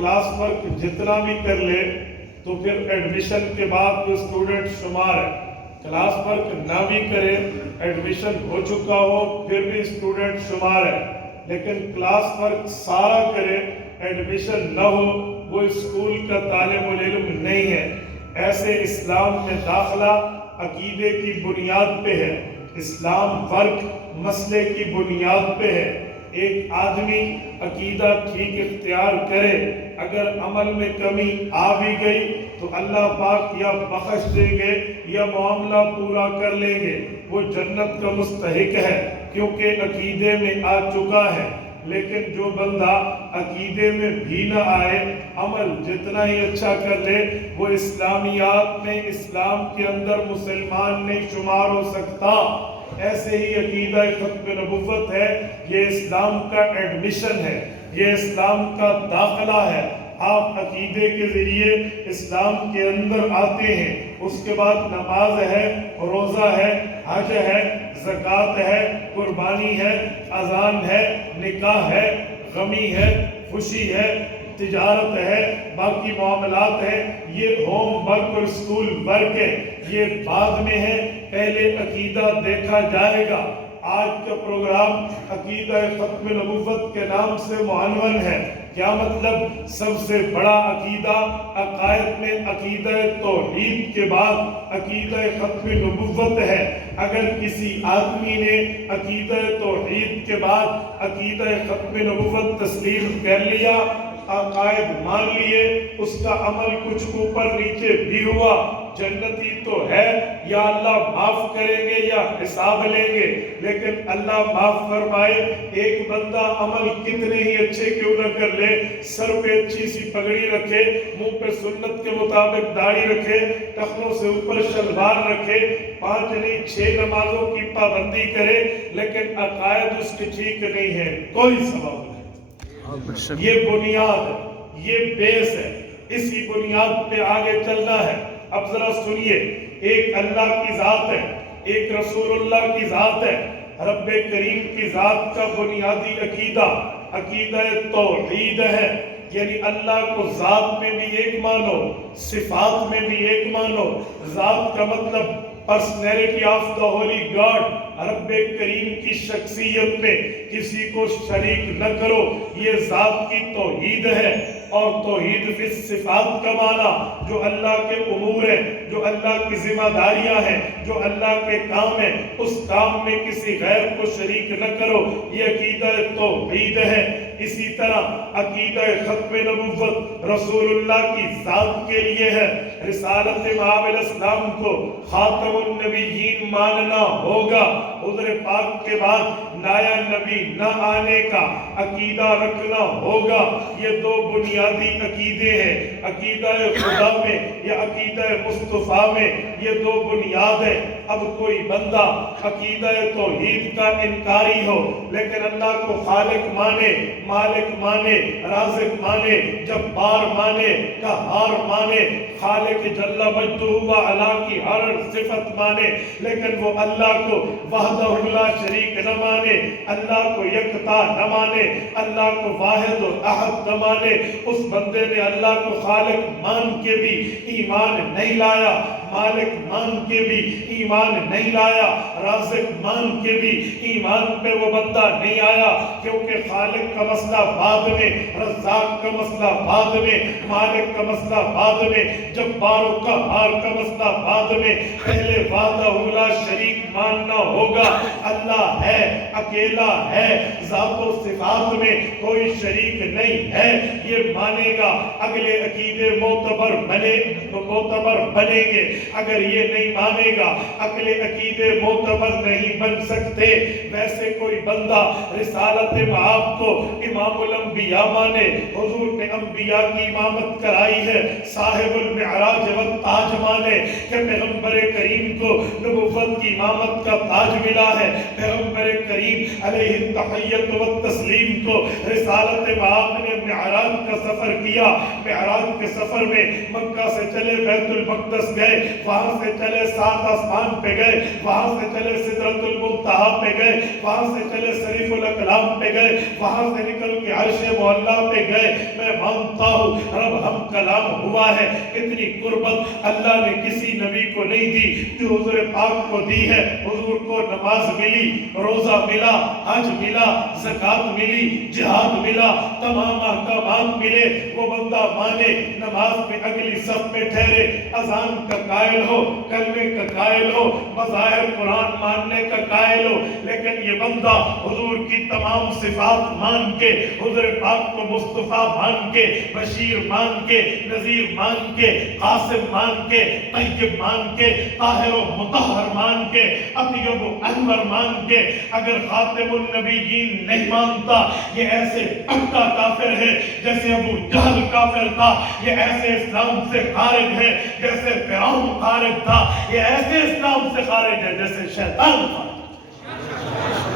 Class work जितना भी कर ले तो फिर एडमिशन के बाद जो स्टूडेंट शुमार है, क्लास वर्क ना भी करे, एडमिशन हो चुका हो फिर भी स्टूडेंट शुमार है, लेकिन क्लास वर्क सारा करे, एडमिशन न हो, वो स्कूल का तालिबुल इल्म नहीं है। ऐसे इस्लाम में दाखिला अकीदे की बुनियाद पे है, इस्लाम वर्क मसले की बुनियाद पे है। एक आदमी अकीदा ठीक इख्तियार करे, अगर अमल में कमी आ भी गई तो अल्लाह पाक या बख्श देंगे या मामला पूरा कर लेंगे, वो जन्नत का मुस्तहिक है क्योंकि अकीदे में आ चुका है। लेकिन जो बंदा अकीदे में भी न आए, अमल जितना ही अच्छा कर ले, वो इस्लामियात में इस्लाम के अंदर मुसलमान नहीं शुमार हो सकता। ऐसे ही अकीदा खत्म नबुव्वत है, ये इस्लाम का एडमिशन है, ये इस्लाम का दाखिला है। आप अकीदे के ज़रिए इस्लाम के अंदर आते हैं, उसके बाद नमाज है, रोज़ा है, हज है, ज़कात है, कुर्बानी है, अज़ान है, निकाह है, गमी है, खुशी है, तिजारत है, बाकी मामलात है, ये होम वर्क और स्कूल वर्क है, ये बाद में है, पहले अकीदा देखा जाएगा। आज का प्रोग्राम अकीदा खत्म नबुव्वत के नाम से मुअन्वन है। क्या मतलब? सबसे बड़ा अकीदा अकायद में अकीदा तौहीद के बाद अकीदा खत्म नबुव्वत है। अगर किसी आदमी ने अकीदा तौहीद के बाद अकीदा खत्म नबुव्वत तस्लीम कर लिया, अकायद मान लिए, उसका अमल कुछ ऊपर नीचे भी हुआ, जन्नती तो है, या अल्लाह माफ करेंगे या हिसाब लेंगे। लेकिन अल्लाह माफ फरमाए, एक बंदा अमल कितने ही अच्छे क्यों न कर ले, सर पे अच्छी सी पगड़ी रखे, मुंह पे सुन्नत के मुताबिक दाढ़ी रखे, टखनों से ऊपर शलवार रखे, 5 नहीं 6 नमाजों की पाबंदी करे, लेकिन अकायद उसके ठीक नहीं है, कोई सबब नहीं। ये बुनियाद, ये बेस है, इसी बुनियाद पे आगे चलना है। अब जरा सुनिए, एक अल्लाह की जात है, एक रसूलुल्लाह की जात है, रब्बे करीम की जात का बुनियादी अकीदा अकीदा तौहीद है। यानी अल्लाह को जात में भी एक मानो, सिफात में भी एक मानो। जात का मतलब personality of the holy God, रब्बे करीम की शख्सियत में किसी को शरीक न करो, ये जात की तौहीद है। और तौहीद फिर सिफात का माना, जो अल्लाह के उमूर है, जो अल्लाह की जिम्मेदारियां हैं, जो अल्लाह के काम है, उस काम में किसी गैर को शरीक न करो, ये अकीदा तौहीद है। इसी तरह अकीदा खत्म नबुव्वत रसूलुल्लाह की जात के लिए है। रिसालत मआब अलैहिस्सलाम को खातमुन नबिय्यीन मानना होगा, हुज़ूर पाक के बाद नया नबी न आने का अकीदा रखना होगा। ये दो बुनियादी अकीदे हैं, अकीदा खुदा में या अकीदा मुस्तफा में, ये दो बुनियाद है। अब कोई बंदा अकीदा तौहीद का इनकारी हो, लेकिन अल्लाह को खालिक माने, मालिक माने, राज़िक माने, जब्बार माने, कहार माने, खालिक जल्ला मजदूहु व अला की हर सिफत माने, लेकिन वो अल्लाह को वहदहु ला शरीक न माने, अल्लाह को यकता न माने, अल्लाह को वाहिद और अहद न माने, उस बंदे ने अल्लाह को खालिक मान के भी ईमान नहीं लाया, मालिक मान के भी ईमान नहीं लाया, राज़िक मान के भी ईमान पे वो बंदा नहीं आया। क्योंकि खालिक का मसला बाद में, रज़्ज़ाक़ का मसला बाद में, मालिक का मसला बाद में, जब्बार का हार का मसला बाद में। पहले वाहदहु ला शरीक मानना होगा, अल्लाह है, अकेला है, ज़ातो सिफात में कोई शरीक नहीं है, ये मानेगा। अगले अकीदे मोतबर बनेंगे। अगर ये नहीं मानेगा, अगले अकीदे मोतबर नहीं बन सकते। वैसे कोई बंदा रिसालत मआब को इमामुल अंबिया माने, हुजूर ने अंबिया की इमामत कराई है, साहिबुल मिअराज व ताज माने कि पैगंबर करीम को नबुव्वत की इमामत का ताज मिला है, पैगंबर करीम अलैहि तहिय्यत व तस्लीम को रिसालत मआब ने मिअराज का सफर किया। मिअराज के सफर में मक्का से चले बैतुल मक़दस गए, वहां से चले 7 आसमान पे गए, वहां से चले सिदरतुल मुंतहा पे गए, वहां से चले शरीफुल अकलाम पे गए, वहां से निकल के अर्श मुअल्ला पे गए। मैं مانگتا ہوں رب ہم کلام ہوا ہے. اتنی قربت اللہ نے کسی نبی کو نہیں دی جو حضور پاک کو دی ہے. حضور کو نماز ملی, روزہ ملا, حج ملا, زکات ملی, جہاد ملا, تمام احکامات ملے. وہ بندہ مانے, نماز میں اگلی صف میں ٹھہرے, اذان کا قائل ہو, کلمے کا قائل ہو, بظاہر قرآن ماننے کا قائل ہو, لیکن یہ بندہ حضور کی تمام صفات مان کے, حضور پاک کو مصطفیٰ مان کے, بشیر مان کے, نذیر مان کے, قاسم مان کے, طیب مان کے, طاہر و مطہر مان کے, اطیب و انور مان کے, اگر خاتم النبیین نہیں مانتا یہ ایسے پکا کافر ہے جیسے ابو جہل کافر تھا. یہ ایسے اسلام سے خارج ہے جیسے فرعون خارج تھا. یہ ایسے اسلام سے خارج ہے جیسے شیطان تھا.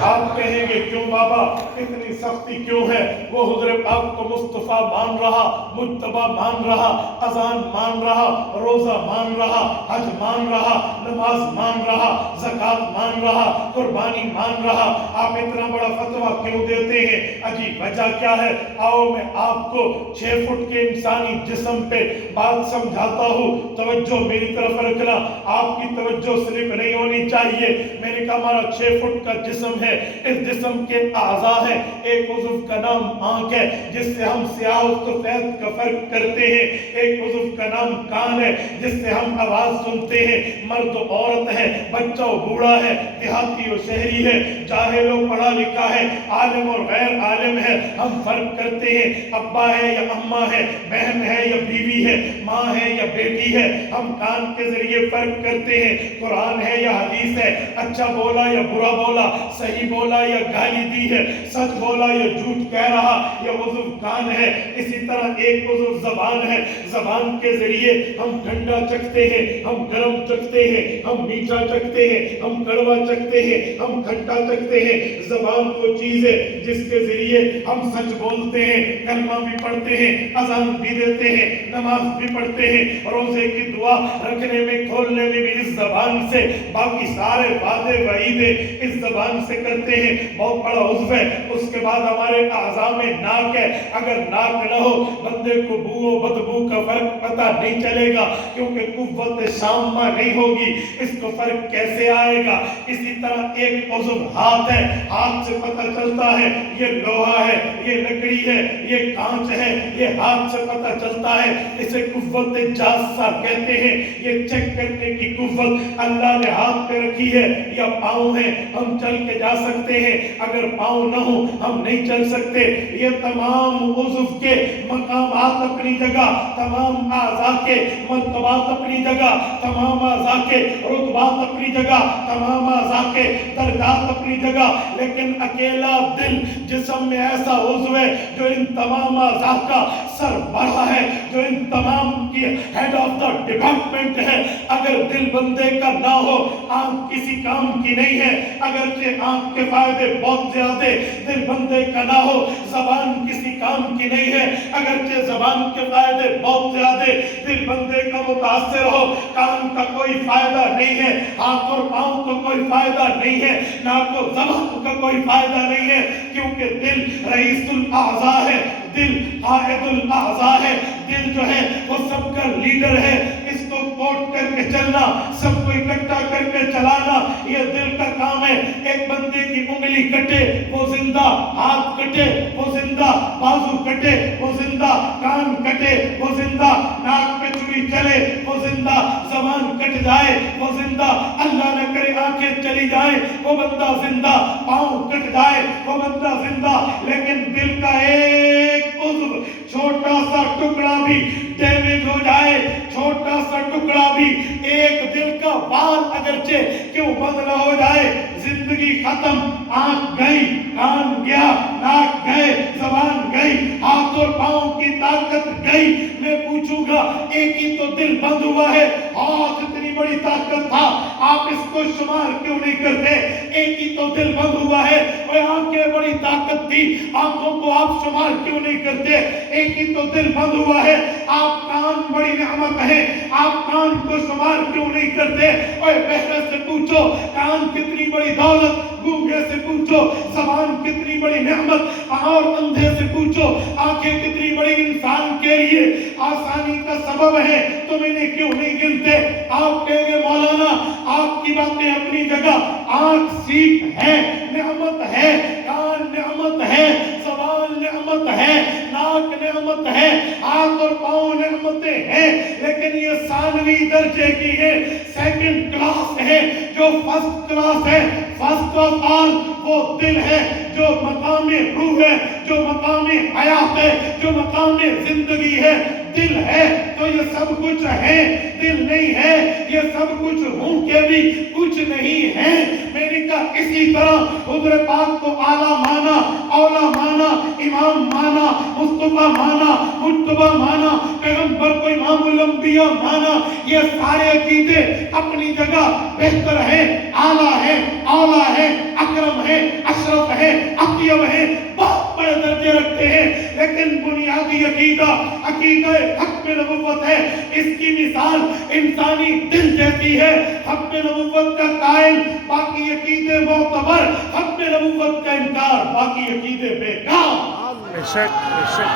آپ کہیں گے کیوں بابا اتنی سختی کیوں ہے؟ وہ حضور پاک کو مصطفیٰ مان رہا, مجتبی مان رہا, اذان مان رہا, روزہ مان رہا, حج مان رہا, نماز مان رہا, زکات مان رہا, قربانی مان رہا. آپ اتنا بڑا فتویٰ کیوں دیتے ہیں؟ عجیب وجہ کیا ہے؟ آؤ میں آپ کو 6 فٹ کے انسانی جسم پہ بات سمجھاتا ہوں. توجہ میری طرف رکھنا, آپ کی توجہ صرف نہیں ہونی چاہیے. میں نے کہا ہمارا 6 فٹ کا جسم ہے, اس جسم کے اعضاء ہیں. ایک عضو کا نام آنکھ ہے جس سے ہم سیاہ و سفید کا فرق کرتے ہیں. ایک عضو کا نام کان ہے جس سے ہم آواز سنتے ہیں. مرد و عورت ہے, بچہ و بوڑھا ہے, دیہاتی و شہری ہے, جاہل و پڑھا لکھا ہے, عالم اور غیر عالم ہے. ہم فرق کرتے ہیں, ابا ہے یا اماں ہے, بہن ہے یا بیوی ہے, ماں ہے یا بیٹی ہے. ہم کان کے ذریعے فرق کرتے ہیں, قرآن ہے یا حدیث ہے, اچھا بولا یا برا بولا, صحیح بولا یا گالی دی ہے, سچ بولا یا جھوٹ کہہ رہا. یہ عضو کان ہے. اسی طرح ایک عضو زبان ہے. زبان کے ذریعے ہم ٹھنڈا چکھتے ہیں, ہم گرم چکھتے ہیں, ہم میٹھا چکھتے ہیں, ہم کڑوا چکھتے ہیں, ہم کھٹا چکھتے ہیں. زبان وہ چیز ہے جس کے ذریعے ہم سچ بولتے ہیں, کلمہ بھی پڑھتے ہیں, اذان بھی دیتے ہیں, نماز بھی پڑھتے ہیں, روزے کی دعا رکھنے میں کھولنے میں بھی اس زبان سے, باقی سارے وعدے وعیدے اس زبان سے کرتے ہیں. بہت بڑا عضو ہے. اس کے بعد ہمارے اعضاء میں ناک ہے. اگر ناک نہ ہو بندے کو بو و بدبو کا فرق پتہ نہیں چلے گا, کیونکہ قوت شامہ نہیں ہوگی. اس کو فرق کیسے آئے گا؟ اسی طرح ایک عضو ہاتھ ہے. ہاتھ سے پتہ چلتا ہے یہ لوہا ہے, یہ لکڑی ہے, یہ کانچ ہے. یہ ہاتھ سے پتہ چلتا ہے. اسے قوت جاسہ کہتے ہیں. یہ چیک کرنے کی قوت اللہ نے ہاتھ پہ رکھی ہے. یا پاؤں ہے, ہم چل کے جا سکتے ہیں. اگر پاؤں نہ ہو ہم نہیں چل سکتے. یہ تمام عضو کے مقامات اپنی جگہ, تمام اعضاء کے مرتبات اپنی جگہ, تمام اعضاء کے رتبات اپنی جگہ, تمام اعضاء کے درجات اپنی جگہ. لیکن اکیلا دل جسم میں ایسا عضو ہے جو ان تمام اعضاء کا سربراہ ہے, جو ان تمام کی ہیڈ آف دا ڈپارٹمنٹ ہے. اگر دل بندے کا نہ ہو آنکھ کسی کام کی نہیں ہے. اگرچہ آنکھ کے فائدے بہت زیادہ, دل بندے کا نہ ہو زبان کسی کام کی نہیں ہے. اگرچہ زبان کے فائدے بہت زیادہ, دل بندے کا متاثر ہو کان کا کوئی فائدہ نہیں ہے, ہاتھ اور پاؤں کو کوئی فائدہ نہیں ہے, ناک و زبان کا کوئی فائدہ نہیں ہے. کیونکہ دل رئیس الاعضاء ہے, دل قائد الاعضاء ہے. دل جو ہے وہ سب کا لیڈر ہے. اس کو کوٹ کر کے چلنا, سب کو اکٹھا کر کے چلانا, یہ دل کا کام ہے. ایک بندے کی انگلی کٹے وہ زندہ, ہاتھ کٹے وہ زندہ, بازو کٹے وہ زندہ, کان کٹے وہ زندہ, ناک پہ چھری چلے وہ زندہ, زبان کٹ جائے وہ زندہ, اللہ نہ کرے آنکھیں چلی جائیں وہ بندہ زندہ, پاؤں کٹ جائے وہ بندہ زندہ. لیکن دل کا ایک عضو, چھوٹا سا ٹکڑا بھی ڈیمیج ہو جائے, چھوٹا سا ٹکڑا بھی, ایک دل کا بال اگرچہ کیوں بند نہ ہو جائے, زندگی ختم. آنکھ گئی, کان گیا, ناک گئے, زبان گئی, ہاتھ اور پاؤں کی طاقت گئی. میں پوچھوں گا ایک ہی تو دل بند ہوا ہے, ہاتھ اتنی بڑی طاقت تھا, آپ اس کو شمار کیوں نہیں کرتے؟ ایک ہی تو دل بند ہوا ہے, اور آنکھیں بڑی طاقت تھی, آنکھوں کو آپ شمار کیوں نہیں کرتے؟ ایک ہی تو دل بند ہوا ہے. آپ کان بڑی نعمت ہے, آپ کان کو شمار کیوں نہیں کرتے؟ اور بہتر سے پوچھو کان کتنی بڑی دولت گونگے سے پوچھو زبان کتنی بڑی نعمت، اور اندھے سے پوچھو آنکھیں کتنی بڑی انسان کے لیے آسانی کا سبب ہے، تم انہیں کیوں نہیں گنتے؟ آپ کہیں گے مولانا آپ کی باتیں اپنی جگہ، آنکھ سیکھ ہے، نعمت ہے، کان نعمت ہے، زبان نعمت ہے، ناک نعمت ہے، ہاتھ اور پاؤں نعمتیں ہیں، لیکن یہ ثانوی درجے کی ہے، سیکنڈ کلاس ہے، جو فرسٹ کلاس ہے، فرسٹ آف آل وہ دل ہے، جو مقام روح ہے، جو مقام حیات ہے، جو مقام زندگی ہے، دل ہے۔ تو یہ سب کچھ ہے، دل نہیں ہے، یہ سب کچھ ہوں کے بھی کچھ نہیں ہے۔ میں نے کہا اسی طرح حضور پاک کو اعلیٰ مانا، اولا مانا، امام مانا، مصطفیٰ مانا، مجتبی مانا، پیغمبر کو امام الانبیاء مانا، یہ سارے عقیدے اپنی جگہ بہتر ہیں، اعلیٰ ہے، اولا ہے، اکرم ہے، اشرف ہے، اطیب ہے، بہت بڑے درجے رکھتے ہیں، لیکن بنیادی عقیدہ عقیدہ حق نبوت ہے۔ اس کی مثال انسانی دل جیسی ہے، حق نبوت کا قائل باقی عقیدے معتبر، حق نبوت کا انکار باقی عقیدے بیکار۔ بے شک بے شک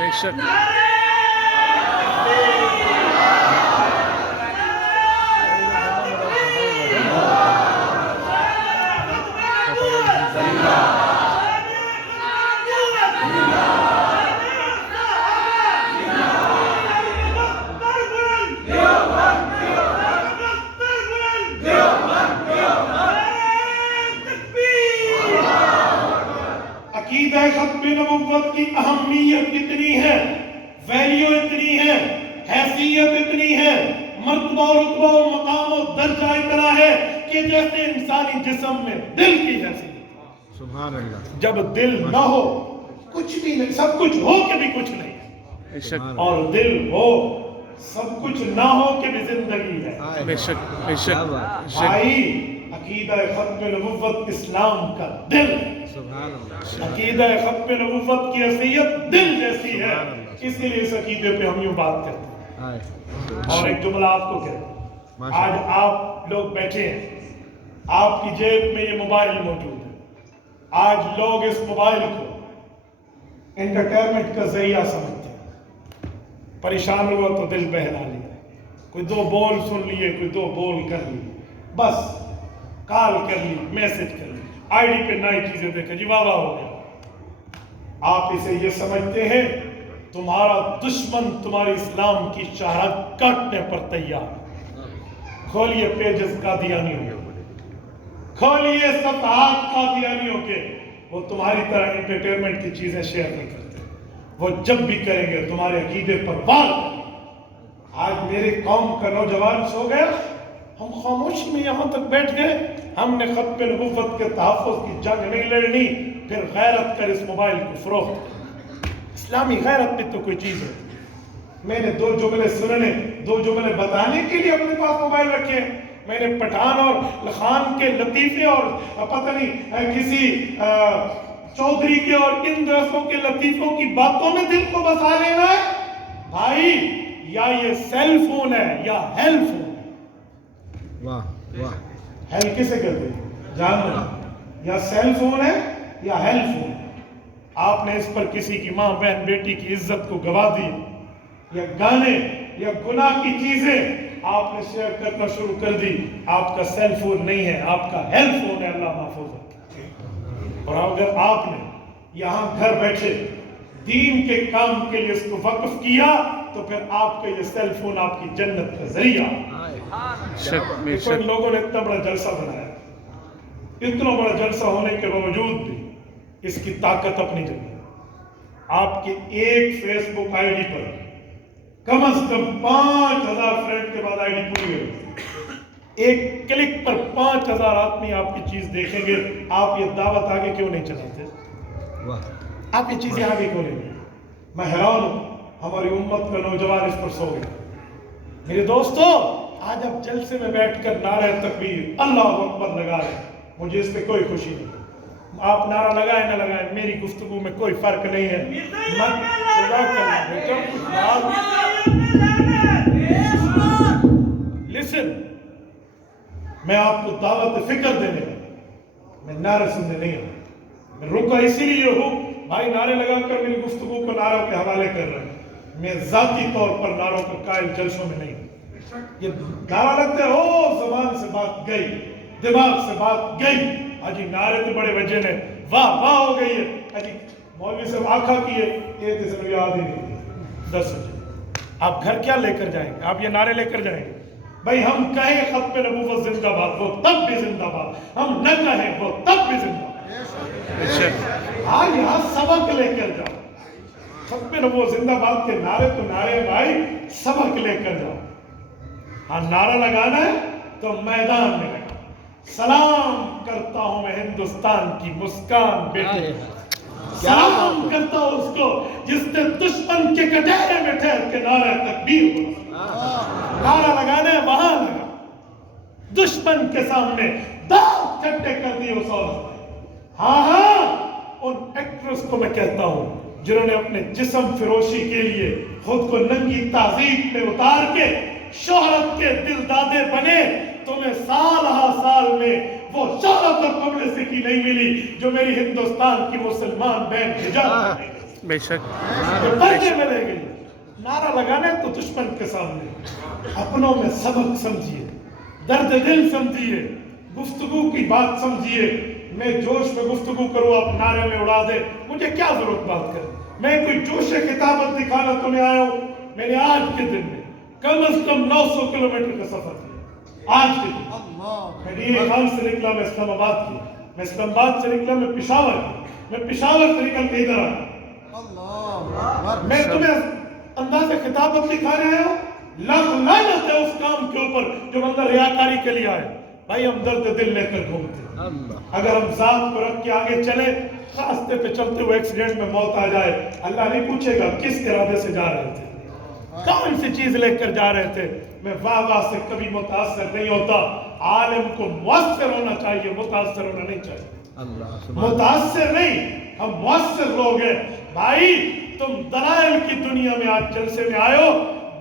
بے شک۔ عقیدہ ختم نبوت کی اہمیت اتنی ہے، ویلیو اتنی ہے، حیثیت اتنی ہے، مرتبہ و رتبہ و مقام و درجہ اتنا ہے کہ جیسے انسانی جسم میں دل کی حیثیت۔ سبحان اللہ۔ جب دل نہ ہو کچھ بھی نہیں، سب کچھ ہو کے بھی کچھ نہیں، بے شک اور دل ہو سب کچھ نہ ہو کے بھی زندگی ہے۔ بے شک بے شک بے شک۔ بھائی عقیدہ ختم نبوت اسلام کا دل، سبحان اللہ۔ عقیدہ ختم نبوت کی حیثیت دل جیسی ہے، اسی لیے اس عقیدے پہ ہم یوں بات کرتے ہیں۔ اور ایک جملہ آپ کو کہتے ہیں، آج آپ لوگ بیٹھے ہیں، آپ کی جیب میں یہ موبائل موجود ہے، آج لوگ اس موبائل کو انٹرٹینمنٹ کا ذریعہ سمجھتے ہیں، پریشان ہوا تو دل بہلا لیا، کوئی دو بول سن لیے، کوئی دو بول کر لیے، بس کال کر لی، میسج کر لی، آئی ڈی پہ نئی چیزیں دیکھیں، جی واہ واہ ہو گیا۔ آپ اسے یہ سمجھتے ہیں تمہارا دشمن تمہاری اسلام کی شاہراہ کاٹنے پر تیار۔ کھولیے پیجز قادیانیوں کے، کھولیے صفحات قادیانیوں کے، وہ تمہاری طرح انٹرٹینمنٹ کی چیزیں شیئر نہیں کرتے، وہ جب بھی کریں گے تمہارے عقیدے پر وار کریں گے۔ آج میری قوم کا نوجوان سو گیا، ہم خاموشی میں یہاں تک بیٹھ گئے، ہم نے ختم نبوت کے تحفظ کی جنگ نہیں لڑنی، پھر غیرت کر اس موبائل کو فروخت کر۔ اسلامی غیرت بھی تو کوئی چیز ہے۔ میں نے دو جملے سننے، دو جملے بتانے کے لیے اپنے پاس موبائل رکھے، میں نے پٹھان اور خان کے لطیفے اور پتہ نہیں کسی چودھری کے اور ان درسوں کے لطیفوں کی باتوں میں دل کو بسا لینا ہے۔ بھائی یا یہ سیل فون ہے یا ہیل فون ہے۔ واہ واہ۔ ہیل کسے کہتے ہیں جاننا، یا سیل فون ہے یا ہیل فون ہے۔ آپ نے اس پر کسی کی ماں بہن بیٹی کی عزت کو گوا دی، یا گانے یا گناہ کی چیزیں آپ نے شیئر کرنا شروع کر دی، آپ کا سیل فون نہیں ہے، آپ کا ہیل فون ہے، اللہ محفوظ رکھے۔ اور اگر آپ نے یہاں گھر بیٹھے دین کے کام کے لیے اس کو وقف کیا تو پھر آپ کا یہ سیل فون آپ کی جنت کا ذریعہ۔ دیکھو ان لوگوں نے اتنا بڑا جلسہ بنایا، اتنا بڑا جلسہ ہونے کے باوجود بھی اس کی طاقت اپنی جگہ۔ آپ کے ایک فیس بک آئی ڈی پر کم از کم 5000 فرینڈ کے بعد آئی ڈی پوری ہوئی، ایک کلک پر 5000 آدمی آپ کی چیز دیکھیں گے۔ آپ یہ دعوت آگے کیوں نہیں چلاتے؟ آپ یہ چیزیں آگے کیوں نہیں؟ میں حیران ہوں، ہماری امت کا نوجوان اس پر سو گیا۔ میرے دوستو آج آپ جلسے میں بیٹھ کر نعرہ تکبیر اللہ اکبر لگا رہے ہیں، مجھے اس پہ کوئی خوشی نہیں۔ آپ نعرہ لگائیں نہ لگائیں میری گفتگو میں کوئی فرق نہیں ہے۔ لسن، میں آپ کو دعوت فکر دینے मैं नारे सुनने नहीं आया, मैं रुका इसीलिए हूँ भाई नारे लगाकर मेरी गुफ्तगू को नारों के हवाले कर रहे हैं। मैं जाती तौर पर नारों का कायल जलसों में नहीं हूँ। ये नारा लगता है ओ ज़बान से बात गई, दिमाग से बात गई, अजी नारे तो बड़े वजह ने वाह वाह हो गई है, अजी मौलवी से आखा किए ये तो याद ही नहीं। 10 बजे आप घर क्या लेकर जाएंगे? आप ये नारे लेकर जाएंगे? भाई हम कहें खत्म नबूवत जिंदाबाद, वो तब भी जिंदाबाद, हम न कहें वो तब भी जिंदाबाद। आज यहाँ सबक लेकर जाओ, खत्म नबूवत जिंदाबाद के नारे तो नारे भाई, सबक लेकर जाओ। हाँ नारा लगाना है तो मैदान में लगा। सलाम करता हूं मैं हिंदुस्तान की मुस्कान बेटे, सलाम करता हूं उसको जिसने दुश्मन के कटहरे में ठहर के नारा तकबीर बोला। नारा लगाना है वहां लगा, दुश्मन के सामने दांत खट्टे कर दिए उस औरत ने। हाँ उन एक्ट्रेस को मैं कहता हूं जिन्होंने अपने जिस्म फिरोशी के लिए खुद को नंगी ताजीब में उतार के शोहरत के दिलदादे बने, तुम्हें साल में वो शोहरत और पब्लिसिटी नहीं मिली जो मेरी हिंदुस्तान की मुसलमान बहन हिजाब बेशक मिले गई। नारा लगाना तो दुश्मन के सामने अपनों में सबक समझिए, दर्द दिल समझिए, गुफ्तगू की बात समझिए। मैं जोश में गुफ्तगू करूँ आप नारे में उड़ा दे, मुझे क्या जरूरत बात कर? मैं कोई जोश किताबत दिखाना तुम्हें आया हूँ? मैंने आज के दिन में कम से कम 900 किलोमीटर का सफर किया। आज के दिन मैं डीए खान से निकला, मैं इस्लामाबाद किया, मैं इस्लामाबाद से निकला, मैं पिशावर किया, मैं पिशावर से निकल के इधर आया। मैं तुम्हें अंदाज़े खिताबत दिखाने आया हूँ? लाख लानत है उस काम के ऊपर जो बंदा रियाकारी के लिए आए। भाई हम दर्द दिल लेकर घूमते, अगर हम जात को रख के आगे चले, रास्ते पे चलते हुए एक्सीडेंट में मौत आ जाए, अल्लाह नहीं पूछेगा किस इरादे से जा रहे थे, कौन सी चीज लेकर जा रहे थे। मैं वाह वाह से कभी मुतासर नहीं होता। आलिम को मुअस्सिर होना चाहिए, मुतासर होना नहीं चाहिए। मुतासर नहीं, हम मुअस्सिर लोग हैं। भाई तुम दलाइल की दुनिया में आज जलसे में आए हो,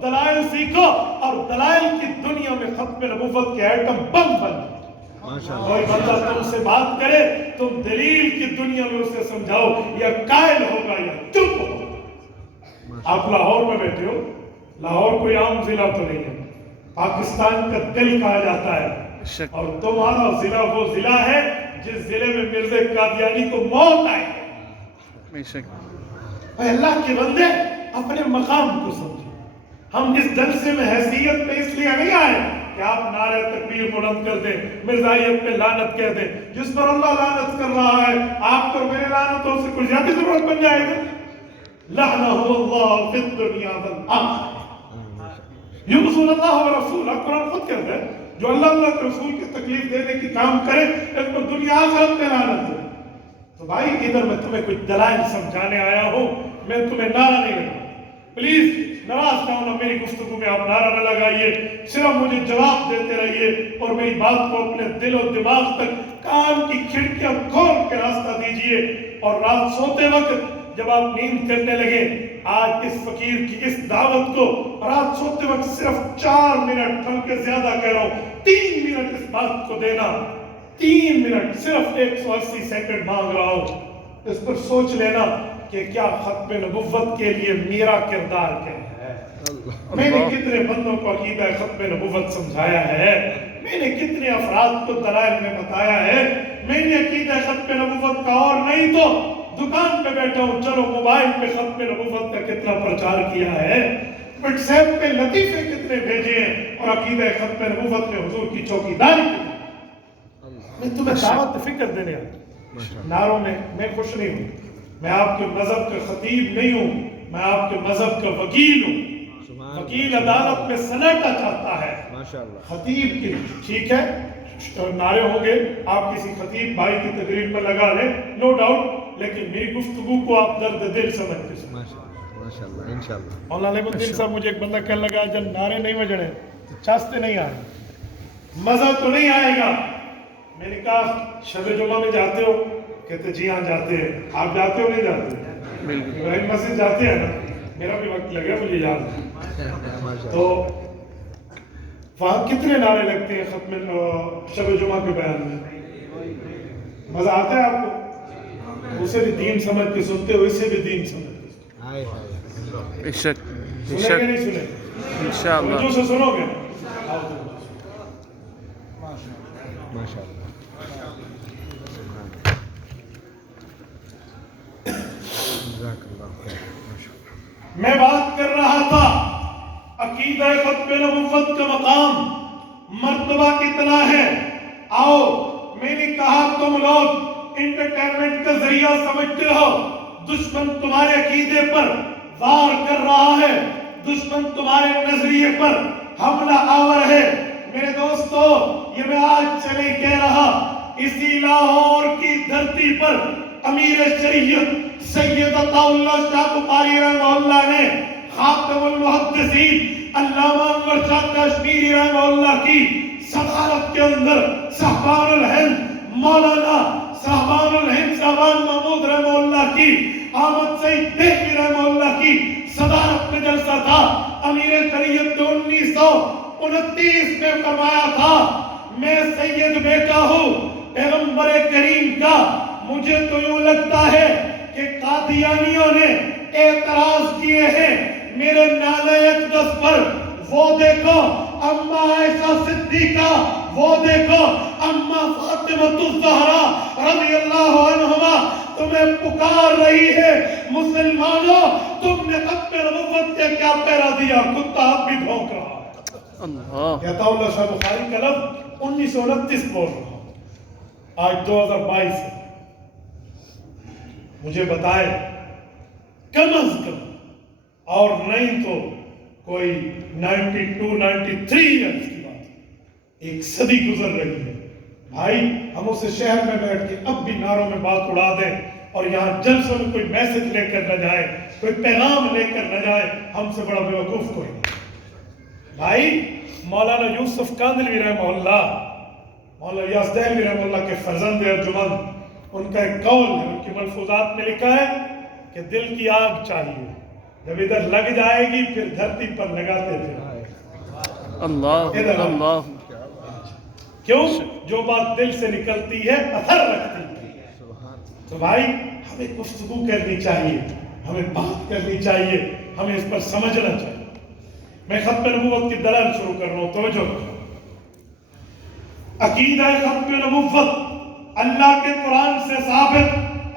दलाइल सीखो और दलाइल की दुनिया में खत्म नबूवत के एटम बम बन। कोई बंदा तुमसे बात करे, तुम दलील की दुनिया में उसे समझाओ, या कायल होगा या चुप होगा। आप लाहौर में बैठे हो, लाहौर कोई आम जिला तो नहीं है, पाकिस्तान का दिल कहा जाता है, और तुम्हारा जिला वो जिला है जिस जिले में मिर्ज़ा कादियानी को मौत आई। अल्लाह के बंदे अपने मकाम को समझो। हम इस जलसे में हैसियत में इसलिए नहीं आए कि आप नारे तकबीर बुलंद कर दें, मिर्जाइयत पे लानत कह दें। जिस पर अल्लाह लानत कर रहा है, आप पर मेरे लानतों से कुछ ज्यादा जरूरत बन जाएगा। लअनहुल्लाह फिद दुनिया वल आखिरह, युज़ुल्लाह व रसूल, कुरान खुद कहता है जो अल्लाह के रसूल की तकलीफ देने की काम करे इसको दुनिया आखिरत में लानत है। तो भाई इधर मैं तुम्हें कुछ दलाइल समझाने आया हूँ, मैं तुम्हें नारा नहीं लगा। प्लीज नाराज ना होना, मेरी गुफ्तगू में आप नारा न लगाइए, सिर्फ मुझे जवाब देते रहिए और मेरी बात को अपने दिल और दिमाग तक, कान की खिड़कियां खोल के रास्ता दीजिए। और रात सोते वक्त जब आप नींद करने लगे, आज इस फकीर की इस दावत को रात सोते वक्त सिर्फ 4 मिनट, बल्कि ज्यादा कह रहा हूं 3 मिनट इस बात को देना। 3 मिनट, सिर्फ 180 सेकंड मांग रहा हूं, इस पर सोच लेना कि क्या खत्म नबुव्वत के लिए मेरा किरदार क्या है। मैंने कितने बंदों को अकीदा खत्म नबुव्वत समझाया है, मैंने कितने अफराद को दलाइल में बताया है। मैंने अकीदा खत्म नबुव्वत का और नहीं तो दुकान पे बैठा हूं, चलो मोबाइल पे खत्म नबुव्वत का कितना प्रचार किया है, व्हाट्सएप पे लतीफे कितने भेजे हैं, और अकीदा खत्म नबुव्वत में हुजूर की चौकीदारी। मैं तुम्हें दावत फिक्र देने आया, नारों में मैं खुश नहीं हूँ। मैं आपके मजहब का खतीब नहीं हूँ, मैं आपके मजहब का वकील हूँ। वकील अदालत में सन्नाटा चाहता है, खतीब की ठीक है नारे होंगे, आप किसी खतीब भाई की तकरीर में लगा लें, नो डाउट, लेकिन मेरी गुफ्तगू को आप दर्द दिल समझ के सुनो। माशाअल्लाह, इंशाअल्लाह। मौलाना अलीमुद्दीन साहब, मुझे एक बंदा कहने लगा जब नारे नहीं बजने तो चास्ते नहीं आए, मजा तो नहीं आएगा। मैंने कहा शब जुमा में जाते हो? कहते जी हाँ जाते हैं। आप जाते हो नहीं जाते? इब्राहिम मस्जिद जाते हैं ना, मेरा भी वक्त लगे मुझे याद है। तो वहाँ कितने नारे लगते हैं खत्म शब जुमा के बयान में? मजा आता है आपको? उसे भी दीन समझ के सुनते हो, इसे भी दीन समझ के सुनते हाय हाय बेशक हो। सुने बेशक कि नहीं सुने? इंशाअल्लाह तवज्जो से सुनोगे? आओ तो। माशाल्लाह जज़ाकल्लाह खैर माशाल्लाह मैं बात कर रहा था अकीदा खत्म नबुव्वत का मकाम मर्तबा कितना है। आओ, मैंने कहा तुम लोग इंटरटेनमेंट का जरिया समझते हो। दुश्मन तुम्हारे अकीदे पर वार कर रहा है, दुश्मन तुम्हारे नजरिए पर हमला आवर है। मेरे दोस्तों, ये मैं आज चले कह रहा, इसी लाहौर की धरती पर अमीर शरीयत सैयद अताउल्लाह शाह बुखारी रहमतुल्लाह ने खातमुल मुहद्दिसीन अल्लामा अनवर शाह कश्मीरी रहमतुल्लाह की सदारत के अंदर साहबानुल हिंद मौलाना साहबानुल हिंद साहबान महमूद रहमतुल्लाह की आमद सईद देवी रहमतुल्लाह की सदारत में जलसा था। अमीर शरीयत ने 1929 में फरमाया था, मैं सैयद बेटा हूँ पैगंबर करीम का। मुझे तो यूं लगता है कि कादियानियों ने एतराज किए हैं मेरे नालायक दस पर। वो देखो अम्मा आयशा सिद्दीका, वो देखो अम्मा फातिमा ज़हरा रज़ियल्लाहु अन्हा तुम्हें पुकार रही है। मुसलमानों, तुमने खत्म नबुव्वत से क्या पैरा दिया? कुत्ता अब भी भौंक रहा है। अल्लाह अताउल्लाह शाह बुखारी का लफ्ज़ 1929 बोल रहा हूं, आज 2022 है। मुझे बताए कम अज कम, और नहीं तो कोई 92-93 ईयर्स की बात, एक सदी गुजर रही है। भाई, हम उसे शहर में बैठ के अब भी नारों में बात उड़ा दें और यहाँ जलसों में कोई मैसेज लेकर न जाए, कोई पैगाम लेकर न जाए, हमसे बड़ा बेवकूफ कोई नहीं। भाई, मौलाना यूसुफ कांदलवी रहमतुल्लाह, मौलाना यास दहलवी रहमतुल्लाह के फर्जंद अर्जुमंद, उनका एक कौल है, उनकी मलफूजात में लिखा है कि दिल की आग चाहिए, जब इधर लग जाएगी फिर धरती पर लगाते थे। अल्लाह इधर आओ। अल्लाह क्यों? जो बात दिल से निकलती है असर रखती है। तो भाई, हमें गुफ्तगू करनी चाहिए, हमें बात करनी चाहिए, हमें इस पर समझना चाहिए। मैं खत्म नबुव्वत की दलाल शुरू कर रहा हूं, तवज्जो। अकीदा खत्म नबुव्वत अल्लाह के कुरान से साबित,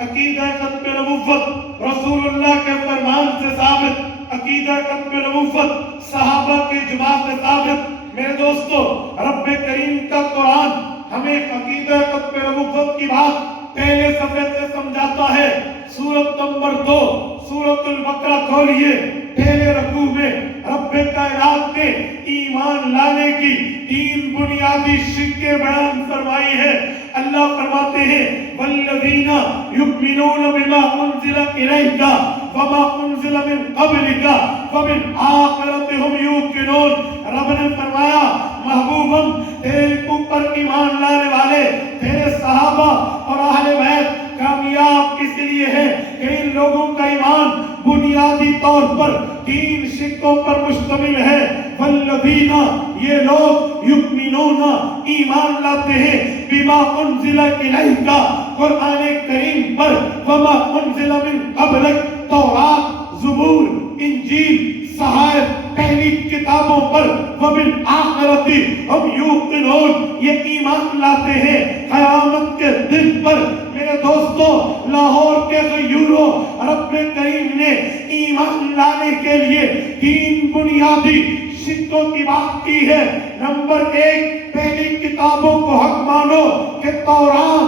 अकीदा खत्म नबुव्वत रसूलुल्लाह के फरमान से साबित, अकीदा खत्म नबुव्वत सहाबा के इज्मा से साबित। मेरे दोस्तों, रब करीम का कुरान हमें अकीदा खत्म नबुव्वत की बात पहले सफे से समझाता है। सूरत नंबर 2 सूरतुल बकरा खोलिए, पहले रकू में रब कायनात ने ईमान लाने की 3 बुनियादी शिक्के बयान फरमाई है। अल्लाह फरमाते हैं, वल्लज़ीना युमिनून बिमा उनज़िला इलैका वमा उनज़िला मिन क़ब्लिका वबिल आखिरति हुम यूक़िनून। रब ने फरमाया, महबूबम, तेरे ऊपर ईमान लाने वाले तेरे सहाबा और अहले बैत कामयाब इसलिए है कि इन लोगों का ईमान बुनियादी तौर पर 3 शिक्कों पर मुश्तमिल है। वल्लज़ीना, ये लोग, युमिनूना, ईमान लाते हैं, बिमा उनज़िला इलैका, कुरान करीम पर, वमा उनज़िला मिन क़ब्लिक, तौरात, ज़बूर, इंजील, सहाइफ, पहली किताबों पर, वबिल आखिरति हम यूक़िनून, ये ईमान लाते हैं क़यामत के दिन पर। मेरे दोस्तों, लाहौर के गयूरों, रब करीम ने ईमान लाने के लिए 3 बुनियादी शिक्कों की बात की है। नंबर 1, पहली किताबों को हक मानो कि तौरात,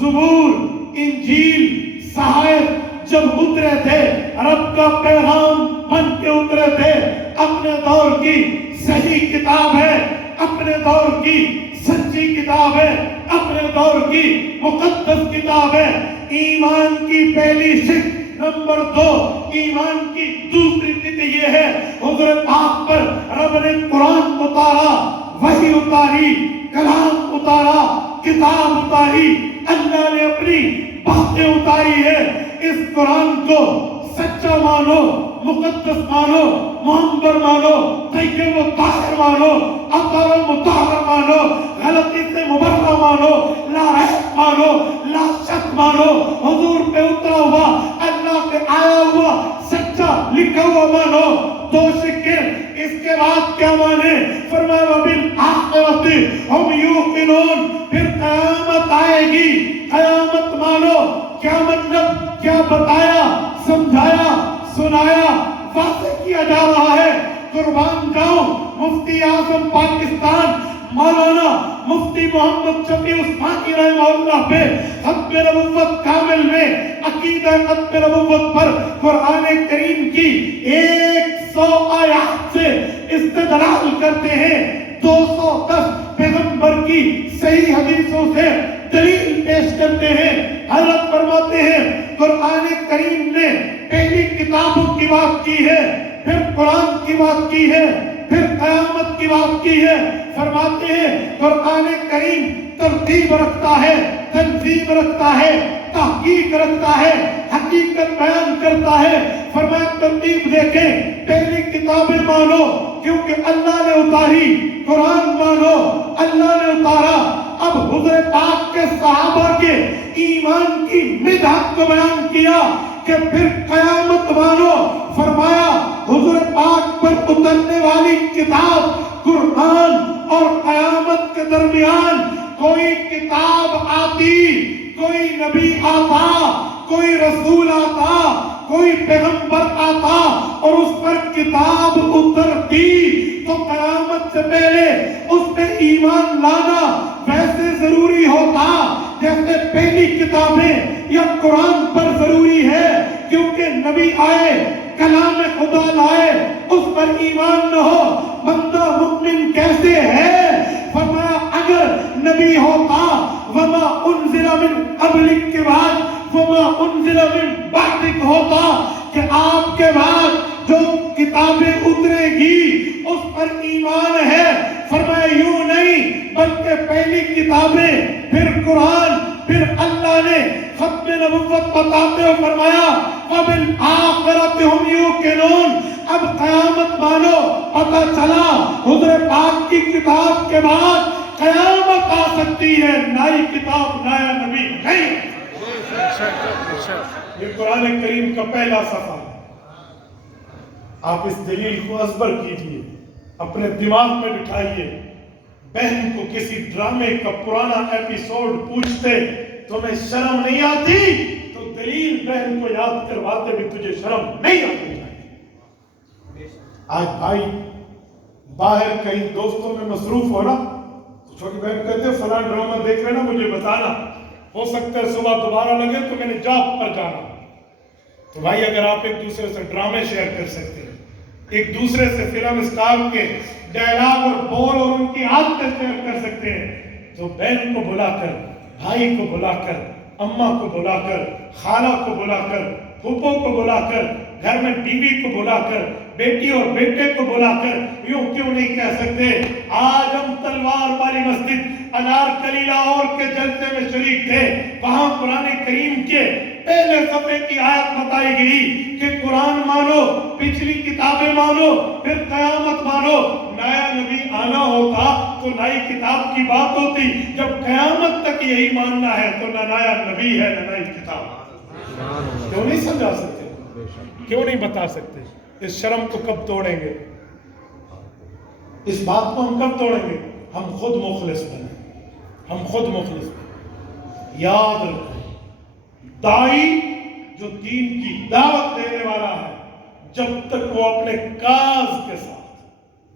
ज़बूर, इंजील, सहाइफ जब उतरे थे, रब का पैगाम बन के उतरे थे। अपने दौर की सही किताब है, अपने दौर की सच्ची किताब है, अपने दौर की मुकद्दस किताब है। ईमान की पहली शिक। नंबर 2, ईमान की दूसरी शिक ये है, हुज़ूर पाक पर रब ने कुरान उतारा, वही उतारी, कलाम उतारा, किताब उतारी, अल्लाह ने अपनी बातें उतारी है। इस कुरान को सच्चा मानो, मुकद्दस मानो, मुहम्मद मानो, तय्यब व ताहिर मानो, अतहर व मुतहहर मानो, गलती से मुबर्रा मानो, लाइक मानो, लाशक मानो, हुजूर पे उतरा हुआ, अल्लाह पे आया हुआ, सच्चा लिखा हुआ मानो, दो सिक्के। इसके बाद क्या माने? फरमाया वबिल आखिरति हम यूकिनून, फिर क़यामत आएगी, क़यामत मानो। क्या मतलब? क्या बताया, समझाया, सुनाया, वाज़ेह किया जा रहा है। कुर्बान जाऊं मुफ्ती आज़म पाकिस्तान मौलाना मुफ्ती मोहम्मद शफी उस्मानी रहमतुल्लाह पे खत्म नबुव्वत कामिल में अकीदा खत्म नबुव्वत पर कुरान करीम की 100 आयत से इस्तेदलाल करते हैं, 210 पैगंबर की सही हदीसों से दलील पेश करते हैं। हज़रत फरमाते हैं कुरान करीम ने पहली किताबों की बात की है, फिर कुरान की बात की है, फिर क़यामत की बात की है। फरमाते हैं कुरान करीम तरतीब रखता है, तंजीम रखता है, तहकीक रखता है, हकीकत बयान करता है। फरमाया तरतीब देखें, पहली किताबें मानो क्योंकि अल्लाह ने उतारी, कुरान मानो अल्लाह ने उतारा। अब हुज़ूर पाक के सहाबा के ईमान की मिदहत को बयान किया कि फिर क़यामत मानो। फरमाया हुज़ूर पाक पर उतरने वाली किताब कुरान और क़यामत के दरमियान कोई किताब आती, कोई नबी आता, कोई रसूल आता, कोई पैगंबर आता और उस पर किताब उतरती तो क़यामत से पहले उस पे ईमान लाना वैसे जरूरी होता जैसे पहली किताबें या कुरान पर जरूरी है, क्योंकि नबी आए, कलाम खुदा लाए, उस पर ईमान न हो बंदा मुमिन कैसे है? फरमाया अगर नबी होता वमा उन्ज़िला मिन क़ब्लिक के बाद वमा उन्ज़िला मिन बअदिक होता कि आपके बाद जो किताबें उतरेगी उस पर ईमान है। फरमाया यूं नहीं बल्कि पहली किताबें, फिर कुरान, फिर अल्लाह ने खत्म नबुव्वत बताते हुए फरमाया वबिल आखिरति हुम यूकिनून। अब क़यामत मानो। पता चला हुज़ूर पाक की किताब के बाद क़यामत आ सकती है, नई किताब नया नबी नहीं। ये कुरान करीम का पहला सफ़ा। आप इस दलील को अज़बर कीजिए, अपने दिमाग में बिठाइए। बहन को किसी ड्रामे का पुराना एपिसोड पूछते तुम्हें शर्म नहीं आती, तो दलील बहन को याद करवाते भी तुझे शर्म नहीं आती। आज भाई बाहर कहीं दोस्तों में मसरूफ हो ना, तो छोटी बहन कहते फला ड्रामा देख रहे ना, मुझे बताना, हो सकता है सुबह दोबारा लगे तो मैंने जॉब पर जाना। तो भाई अगर आप एक दूसरे से ड्रामे शेयर कर सकते हैं, एक दूसरे से फिल्म स्टार के डायलॉग और बोल और उनकी आदतें शेयर कर सकते हैं, तो बहन को बुलाकर, भाई को बुलाकर, अम्मा को बुलाकर, खाला को बुलाकर, फूफो को बुलाकर, घर में बीवी को बुलाकर, बेटी और बेटे को बुलाकर यूं क्यों नहीं कह सकते आज हम तलवार वाली मस्जिद अनारकली लाहौर के जलसे में शरीक थे, वहां कुरान करीम के पहले सफे की आयत बताई गई कि कुरान मानो, पिछली किताबें मानो, फिर क़यामत मानो। नया नबी आना होता तो नई किताब की बात होती, जब क़यामत तक यही मानना है तो न नया नबी है न नई किताब। क्यों नहीं समझा सकते, क्यों नहीं बता सकते? इस शर्म को कब तोड़ेंगे? इस बात को हम कब तोड़ेंगे? हम खुद मुखलिस बने, हम खुद मुखलिस बने। याद रखो, दाई जो दीन की दावत देने वाला है, जब तक वो अपने काज के साथ,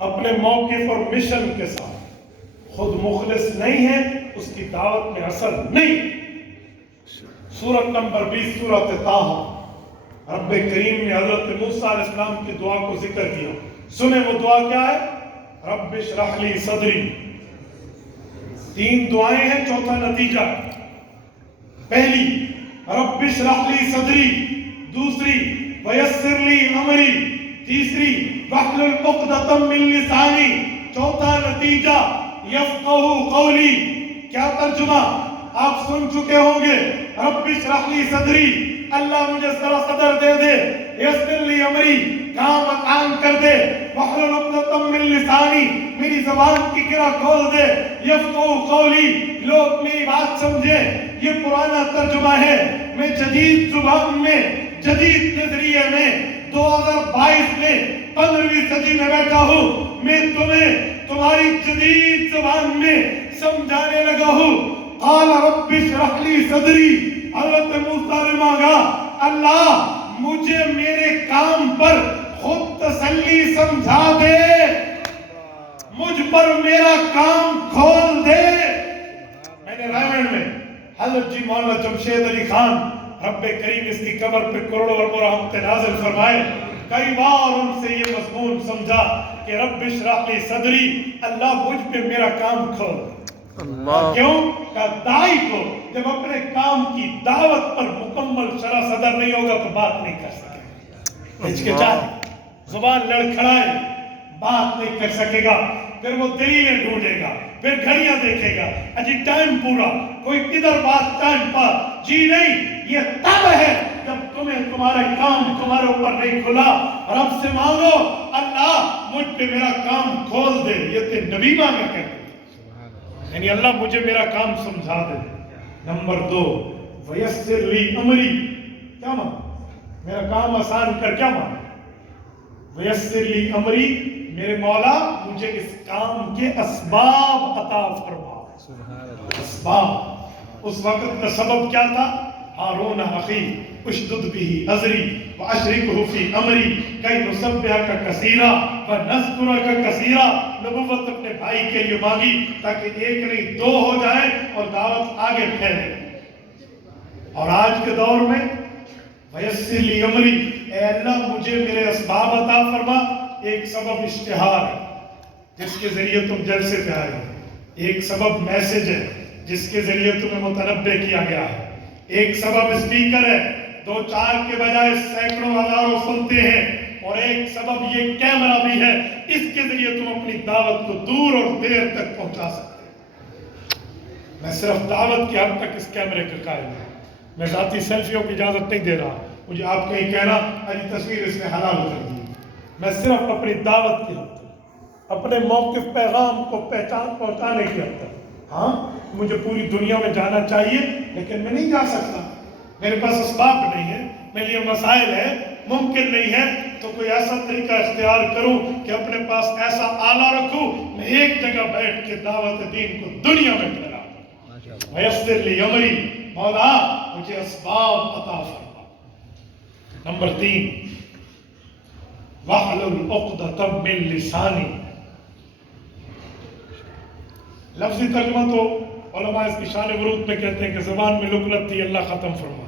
अपने मौक़िफ़ और मिशन के साथ खुद मुखलिस नहीं है, उसकी दावत में असर नहीं। सूरत नंबर 20 सूरत ताहा, रब करीम ने हज़रत मूसा अलैहिस्सलाम की दुआ को जिक्र किया। सुने वो दुआ क्या है? रब इश्रह ली सदरी। 3 दुआएं हैं, चौथा नतीजा। पहली रब इश्रह ली सदरी, दूसरी वयस्सिर ली अमरी, तीसरी वहलुल उक़दतम मिन लिसानी, चौथा नतीजा यफ़क़हू क़ौली। क्या तर्जुमा? आप सुन चुके होंगे। रब इश्रह ली सदरी, अल्लाह मुझे जरा सदर दे दे, यस्सिर ली अमरी, काम आसान कर दे, वहलुल उक़दतम मिन लिसानी, मेरी ज़बान की गिरा खोल दे, यफ़क़हू क़ौली, लोग मेरी बात समझे। ये पुराना तर्जुमा है, मैं जदीद जुबान में, जदीद नजरिए में 2022 में 15वीं सदी में बैठा हूँ। मैं तुम्हें तुम्हारी जदीद जुबान में समझाने लगा हूँ। क़ाल रब्बि इश्रह ली सदरी, हज़रत मूसा ने मांगा, अल्लाह मुझे मेरे काम पर खुद तसल्ली समझा दे, मुझ पर मेरा काम खोल दे। मैंने रामायण में हज़रत जी मौलाना जमशेद अली खान रब्बे करीम इसकी कब्र पे करोड़ों अरबों रहमतें नाज़िल फरमाए, कई बार उनसे ये मज़मून समझा कि रब्बि इश्रह ली सदरी, अल्लाह मुझ पे मेरा काम खोल। क्यों? का दाई को जब अपने काम की दावत पर मुकम्मल शरह सदर नहीं होगा तो बात नहीं कर सकेगा, हिचकिचाए, जुबान लड़खड़ाए, बात नहीं कर सकेगा, फिर वो दलीलें ढूंढेगा, फिर घड़ियां देखेगा, अजी टाइम पूरा, कोई किधर बात टाइम पर। जी नहीं, ये तब है जब तुम्हें तुम्हारा काम तुम्हारे ऊपर नहीं खुला। रब से मांगो, अल्लाह मुझ पे मेरा काम खोल दे, ये ते नबी मांगा कहते, यानी अल्लाह मुझे मेरा काम समझा दे। नंबर 2, वयस्सिर ली अमरी, क्या मांगा? मेरा काम आसान कर, क्या मांगा? वयस्सिर ली अमरी, मेरे मौला मुझे इस काम के असबाब अता फरमा। असबाब, उस वक्त का सबब क्या था? हारून अखी उशदुद बिही अज़री व अशरिकहु फी अमरी कई नुसब्बिहका कसीरा व नज़कुरका कसीरा। नबुव्वत अपने भाई के लिए मांगी ताकि एक नहीं 2 हो जाए और दावत आगे फैले। और आज के दौर में वयस्सिर ली अमरी, ए अल्लाह मुझे मेरे असबाब अता फरमा। एक सबब इश्तिहार है जिसके जरिए तुम जलसे पे आए हो, एक सबब मैसेज है जिसके जरिए तुम्हें मुतनब्बे किया गया है, एक सबब स्पीकर है, 2-4 के बजाय सैकड़ों हजारों सुनते हैं, और एक सबब ये कैमरा भी है, इसके जरिए तुम अपनी दावत को दूर और देर तक पहुंचा सकते हो। मैं सिर्फ दावत की हद तक इस कैमरे का कायल हूं, मैं जाती सेल्फियों की इजाजत नहीं दे रहा। मुझे आप कहीं कहना अजी तस्वीर इसने हलाल कर दी, मैं सिर्फ अपनी दावत की हद तक, अपने मौक़िफ़ पैगाम को पहचान पहुंचाने की हद तक। हाँ, मुझे पूरी दुनिया में जाना चाहिए, लेकिन मैं नहीं जा सकता, मेरे पास असबाब नहीं है, मेरे लिए मसाइल है, मुमकिन नहीं है, तो कोई ऐसा तरीका इख्तियार करूं कि अपने पास ऐसा आला रखूं, मैं एक जगह बैठ के दावत दीन को दुनिया में फैलाऊं। वयस्सिर ली अमरी, मौला मुझे असबाब अता फरमा। नंबर 3, वहलुल उक़दतम मिन लिसानी। लफ्ज़ी तर्जुमा तो उलमा इसकी शान वरूद में कहते हैं कि ज़बान में लुकलत थी, अल्लाह ख़त्म फरमा।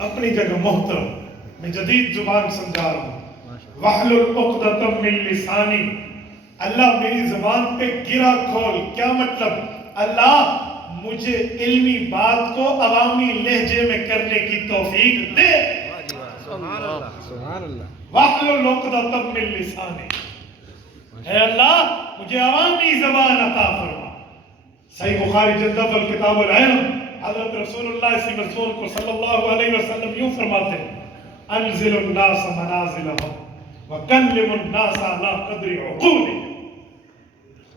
अपनी जगह मोहतरम, मैं जदीद ज़ुबान समझा रहा हूँ। वहलुल उक़दतम मिन लिसानी, अल्लाह मेरी ज़बान पे गिरा खोल। क्या मतलब? अल्लाह मुझे इल्मी बात को अवामी लहजे में करने की तौफीक दे। वहलुल उक़दतम मिन लिसानी, है अल्लाह मुझे अवामी ज़बान अता फरमा। सही बुखारी जल्दल किताबुल इल्म, हज़रत रसूलुल्लाह इसी मज़मून को सल्लल्लाहु अलैहि वसल्लम यूं फरमाते हैं, अनज़िलुन नास मनाज़िलहुम व कल्लिमुन नास अला क़द्रि उक़ूलिहिम,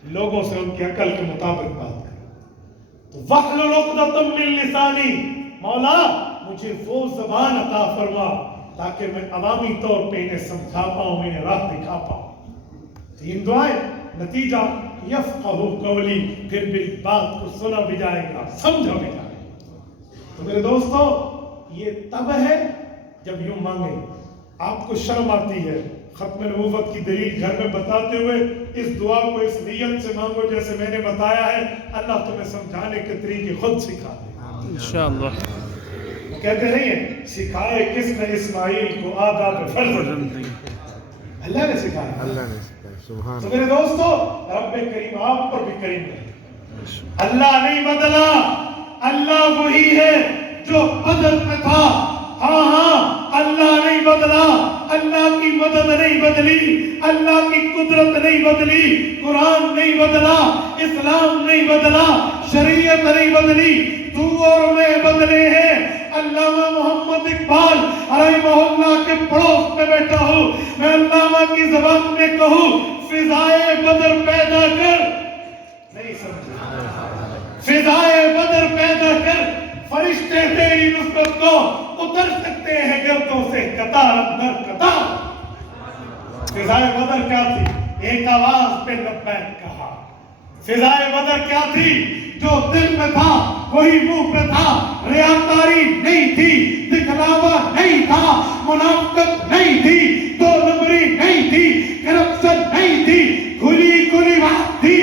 लोगों से उनकी अकल के मुताबिक बात करें। तो वहलुल उक़दतम मिन लिसानी, मौला मुझे वो ज़बान अता फरमा ताकि मैं अवामी तौर पे इन्हें समझा पाऊँ, इन्हें राह दिखा पाऊँ। 3 दुआएं, नतीजा यफ़क़हू क़ौली, फिर भी बात को सुना भी जाएगा, समझा भी जाएगा। तो मेरे दोस्तों, ये तब है जब यूं मांगे। आपको शर्म आती है खत्म नबूवत की दलील घर में बताते हुए, इस दुआ को इस नियत से मांगो जैसे मैंने बताया है, अल्लाह तुम्हें समझाने के तरीके खुद सिखा दे इंशाअल्लाह। कहते नहीं है सिखाए किसने इस्माइल को आदाब फर्ज, अल्लाह ने सिखाया, अल्लाह ने सिखाया। सुभान। तो मेरे दोस्तों, रब्बे करीम आप पर भी करीम है। अल्लाह नहीं बदला, अल्लाह वही है जो बदल में था। हाँ हाँ, अल्लाह नहीं बदला, अल्लाह की मदद नहीं बदली, अल्लाह की कुदरत नहीं बदली, कुरान नहीं बदला, इस्लाम नहीं बदला, शरीयत नहीं बदली, तू और मैं बदले हैं। علامہ محمد اقبال رحمہ اللہ کے پڑوس میں بیٹھا ہوں، میں علامہ کی زبان میں کہوں فضائے بدر پیدا کر، نہیں سمجھے، فضائے بدر پیدا کر، فرشتے تیری نصرت کو اتر سکتے ہیں گردوں سے قطار اندر قطار۔ فضائے بدر کیا تھی؟ ایک آواز پہ لبیک کہا۔ فضائے بدر کیا تھی؟ جو دل میں تھا وہی منہ پہ تھا، ریاکاری نہیں تھی، دکھلاوا نہیں تھا، منافقت نہیں تھی، دو نمبری نہیں تھی، کرپشن نہیں تھی، کھلی کھلی بات تھی،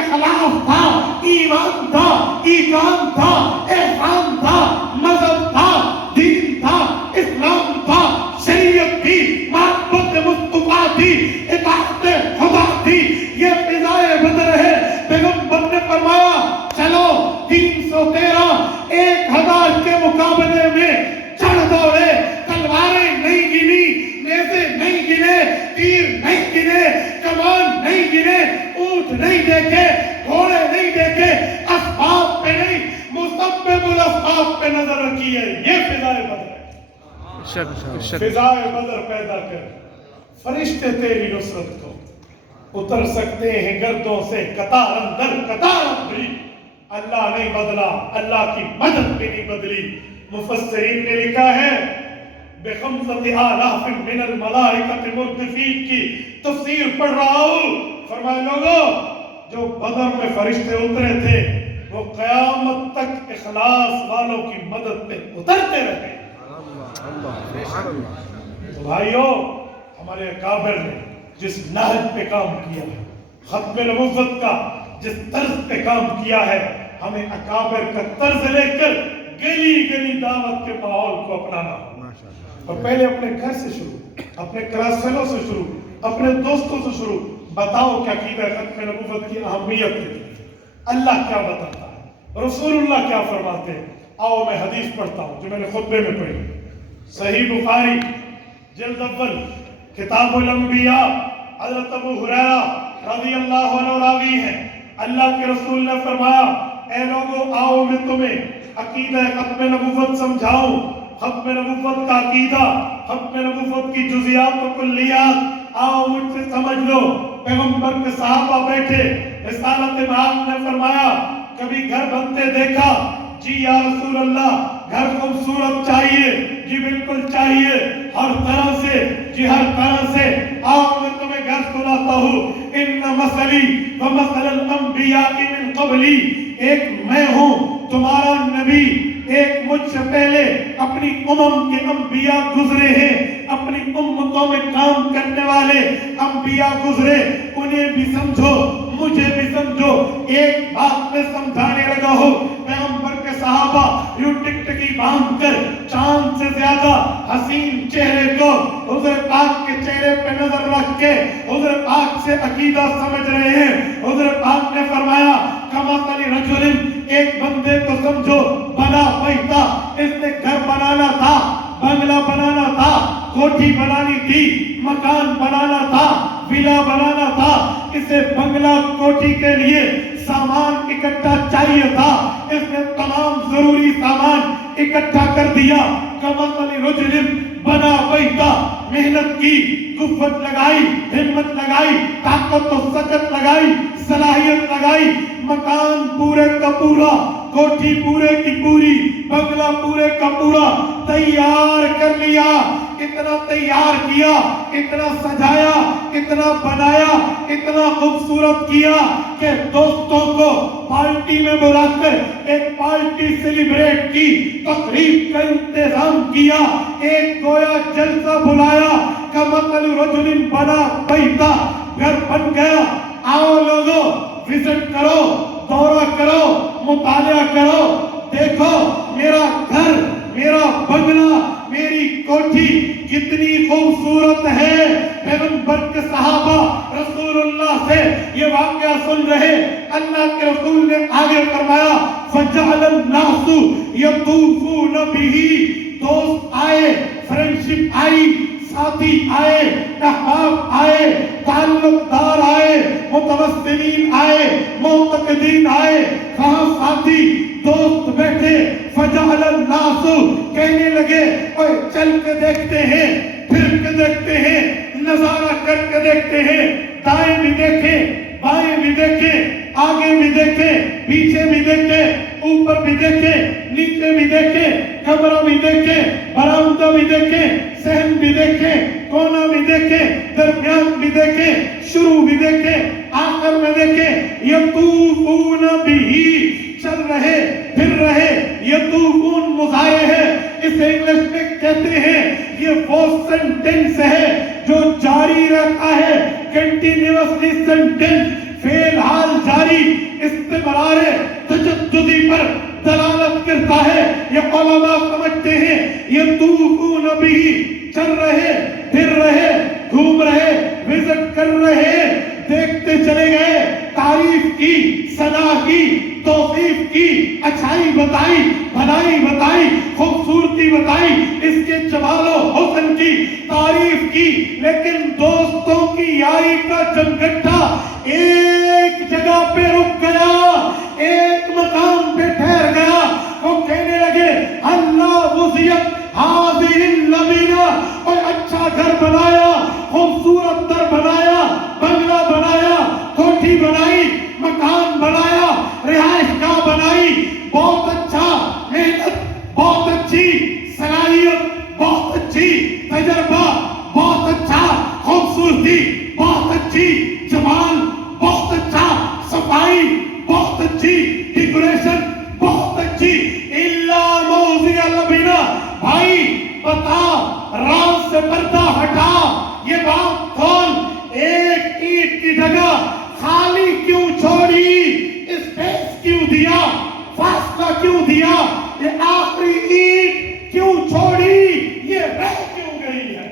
اخلاص تھا، ایمان تھا، ایمان تھا، احسان تھا، مذہب تھا، دین تھا، اسلام تھا، شریعت تھی، محبت مصطفیٰ تھی، اطاعت خدا تھی۔ یہ فضائے بدر ہے۔ پیغمبر نے فرمایا چلو 313 1000 کے مقابلے میں چڑھ دوڑے، تلواریں نہیں گنی، نیزے نہیں گنے، تیر نہیں گنے، کمان نہیں گنے، اونٹ نہیں دیکھے، گھوڑے نہیں دیکھے، اسباب پہ نہیں، مسبب الاسباب پہ نظر رکھی ہے۔ یہ فضائے بدر ہے۔ فضائے بدر پیدا کر، فرشتے تیری نصرت کو اتر سکتے ہیں گردوں سے قطار اندر قطار اندر۔ اللہ نہیں بدلا، اللہ کی مدد بھی نہیں بدلی۔ مفسرین نے لکھا ہے بخمسۃ آلاف من الملائکۃ مردفین کی تفسیر پڑھ رہا ہوں، فرمائے لوگوں جو بدر میں فرشتے اترے تھے وہ قیامت تک اخلاص والوں کی مدد پہ اترتے رہے۔ بھائیو، ہمارے اکابر نے جس نہج پہ کام کیا ہے، ختم نبوت کا جس طرز پہ کام کیا ہے، ہمیں اکابر کا طرز لے کر گلی گلی دعوت کے ماحول کو اپنانا ہو۔ اور پہلے اپنے گھر سے شروع، اپنے کلاس فیلو سے شروع، اپنے دوستوں سے شروع۔ بتاؤ کیا عقیدہ ختم نبوت کی اہمیت ہے، اللہ کیا بتاتا ہے، رسول اللہ کیا فرماتے ہیں۔ آؤ میں حدیث پڑھتا ہوں جو میں نے خطبے میں پڑھی، صحیح بخاری جلد اول کتاب الانبیاء، حضرت ابو ہریرہ رضی اللہ عنہ راوی ہیں۔ اللہ کے رسول نے فرمایا اے لوگو آؤ میں تمہیں عقیدہ ختم نبوت سمجھاؤں، ختم نبوت کا عقیدہ، ختم نبوت کی جزیات و کلیات، آؤ مجھ سے سمجھ لو۔ پیغمبر کے صحابہ بیٹھے، رسالت مآب نے فرمایا کبھی گھر بنتے دیکھا؟ جی یا رسول اللہ گھر خوبصورت چاہیے، جی بالکل چاہیے، ہر طرح سے، جی ہر طرح سے۔ آؤ میں تمہیں گھر سناتا ہوں۔ ان مثلی ومثل الانبیاء من قبلی، ایک میں ہوں تمہارا نبی، ایک مجھ سے پہلے اپنی کے انبیاء گزرے ہیں، اپنی امتوں میں کام کرنے والے انبیاء گزرے، انہیں بھی سمجھو مجھے بھی سمجھو۔ ایک بات میں سمجھانے لگا ہوں، پیغمبر کے صحابہ یوں ٹکٹکی باندھ کر چاند سے زیادہ حسین چہرے کو حضور پاک کے چہرے پہ نظر رکھ کے حضور پاک سے عقیدہ سمجھ رہے ہیں۔ حضور پاک نے فرمایا کمثل رجل، ایک بندے کو سمجھو بنا بیتا، اس نے گھر بنانا تھا، بنگلہ بنانا تھا، کوٹھی بنانی تھی، مکان بنانا تھا، ولا بنانا تھا۔ اسے بنگلہ کوٹھی کے لیے سامان اکٹھا چاہیے تھا، اس نے تمام ضروری سامان اکٹھا کر دیا۔ کمثل رجل بنا بیتا، محنت کی، قوت لگائی، ہمت لگائی، طاقت و سکت لگائی، صلاحیت لگائی، مکان پورے کا پورا، کوٹھی پورے کی پوری، بنگلہ پورے کا پورا تیار کر لیا۔ اتنا تیار کیا، اتنا سجایا، اتنا بنایا، اتنا خوبصورت کیا کہ دوستوں کو پارٹی میں بلا کر ایک پارٹی سیلیبریٹ کی، تقریب کا انتظام کیا، ایک گویا جلسہ بلایا۔ کمثل رجل بنا بیتا، گھر بن گیا۔ آؤ لوگوں وزٹ کرو، دورہ کرو، مطالعہ کرو، دیکھو میرا گھر، میرا بنگلہ، میری کوٹھی کتنی خوبصورت ہے۔ پیغمبر کے صحابہ رسول اللہ سے یہ واقعہ سن رہے، اللہ کے رسول نے آگے فرمایا فَجَعَلَ النَّاسُ يَطُوفُونَ بِهِ، دوست آئے، فرینڈشپ آئی، ساتھی آئے، احباب آئے، تعلق دار آئے، मुतवस्सिलीन आए, मुतक़दीन आए, वहां साथी दोस्त बैठे, फजअलन नासु कहने लगे, ओए चल के देखते हैं, फिर के देखते हैं, नजारा करके देखते हैं, दाएं भी देखे, बाएं भी देखे, आगे भी देखे, पीछे भी देखे, ऊपर भी देखे, नीचे भी देखे, कमरा भी देखे, बरामदा भी देखे, सहन भी देखे, कोना भी देखे, दरमियान भी देखे, शुरू भी देखे, आखिर में देखे, यतूफून बिही चल रहे, फिर रहे, यतूफून मुज़ारे है, इसे इंग्लिश में कहते हैं, ये वो सेंटेंस है जो जारी रहता है, कंटिन्यूअसली सेंटेंस, फेल हाल जारी, इस्तिमरार तजद्दुदी पर दलालत करता है। ये उलमा समझते हैं, ये तूफून बिही चल रहे, फिर रहे, घूम रहे, विजिट कर रहे, देखते चले गए, तारीफ की, सना की, तौसीफ की, अच्छाई बताई, भलाई बताई, खूबसूरती बताई, इसके जमालो हुस्न की तारीफ की, लेकिन दोस्तों की यारी का जमघटा एक जगह पे रुक गया, एक मकाम पे ठहर गया। वो कहने लगे, अल्लाह वज़ियत हाज़िहिल लबीना, और अच्छा घर बनाया, खूबसूरत दर बनाया, बंगला बनाया, कोठी बनाई, मकान बनाया, रिहाइशगाह बनाई, बहुत अच्छा, मेहनत बहुत अच्छी, सलाहियत बहुत अच्छी, तजर्बा बहुत अच्छा, खूबसूरती बहुत अच्छी, जमाल बहुत अच्छा, सफाई बहुत अच्छी, डेकोरेशन बहुत अच्छी, इल्ला मौज़िअ लबीना। भाई बता, राज से पर्दा हटा, ये बात खोल, एक ईंट की जगह खाली क्यों छोड़ी, स्पेस क्यों दिया, फासला क्यों दिया, ये आखिरी ईंट क्यों छोड़ी, ये रह क्यों गई है?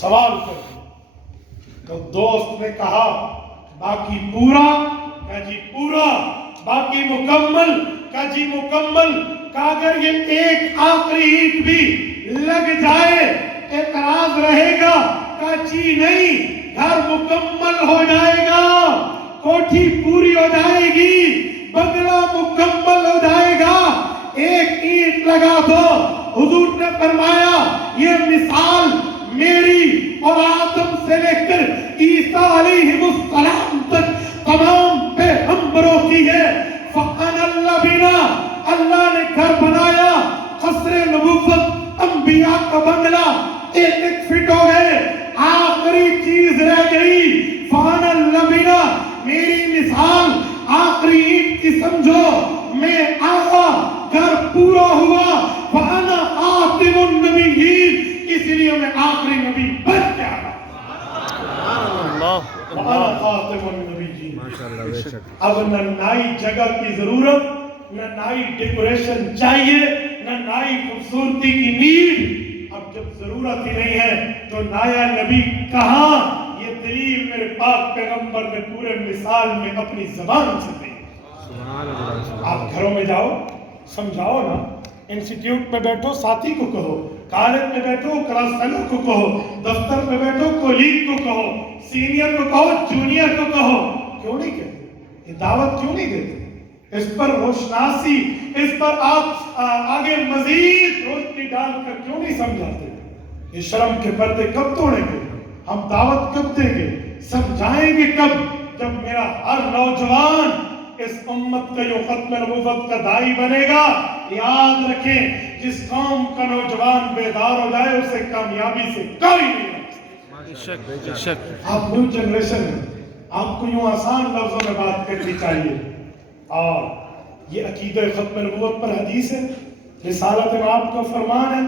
सवाल कर। तो दोस्त ने कहा, बाकी पूरा का जी पूरा, बाकी मुकम्मल का जी मुकम्मल, का अगर ये एक आखिरी ईंट भी लग जाए एतराज रहेगा, का जी नहीं, घर मुकम्मल हो जाएगा, कोठी पूरी हो जाएगी, बंगला मुकम्मल हो जाएगा, एक ईंट लगा दो। हुजूर ने फरमाया, ये मिसाल मेरी और आदम से लेकर ईसा अलैहिस्सलाम तक तमाम पैगंबरों की है। फ़अनल्लाह बिना, अल्लाह ने घर बनाया, क़स्र नबुव्वत, अंबिया का बंगला, एक एक फिट हो गए, आखिरी चीज रह गई, फ़अनल्लाह बिना, मेरी मिसाल आखिरी ईंट की समझो, मैं आया, घर पूरा हुआ, वअना ख़ातिमुन नबिय्यीन, इसलिए मैं आखिरी नबी बन गया। वअना ख़ातिमुन नबिय्यीन। माशाअल्लाह, बेशक। अब न नई जगह की जरूरत, न नई डेकोरेशन चाहिए, न नई खूबसूरती की नीड। अब जब जरूरत ही नहीं है तो नया नबी कहाँ? ये दलील मेरे पाक पैगंबर ने पूरे मिसाल में अपनी जबान से दी। आप घरों में जाओ, समझाओ ना, इंस्टीट्यूट में बैठो, साथी को कहो, कॉलेज में बैठो, क्लास फेलो को कहो, दफ्तर में बैठो, कोलीग को कहो, सीनियर को कहो, जूनियर को कहो, क्यों नहीं कहते? ये दावत क्यों नहीं देते? इस पर रोशनासी, इस पर आप आगे मजीद रोशनी डालकर क्यों नहीं समझाते? ये शर्म के पर्दे कब तोड़ेंगे? हम दावत कब देंगे? समझाएंगे कब? जब मेरा हर नौजवान इस उम्मत का जो खत्म नबूवत का दाई बनेगा। याद रखें, जिस कौम का नौजवान बेदार हो जाए उसे कामयाबी से कोई नहीं रोक। आप न्यू जनरेशन हैं, आपको यूं आसान लफ्जों में बात करनी चाहिए। और ये अकीदे खत्म नबूवत पर हदीस है, रिसालत में आपका फरमान है,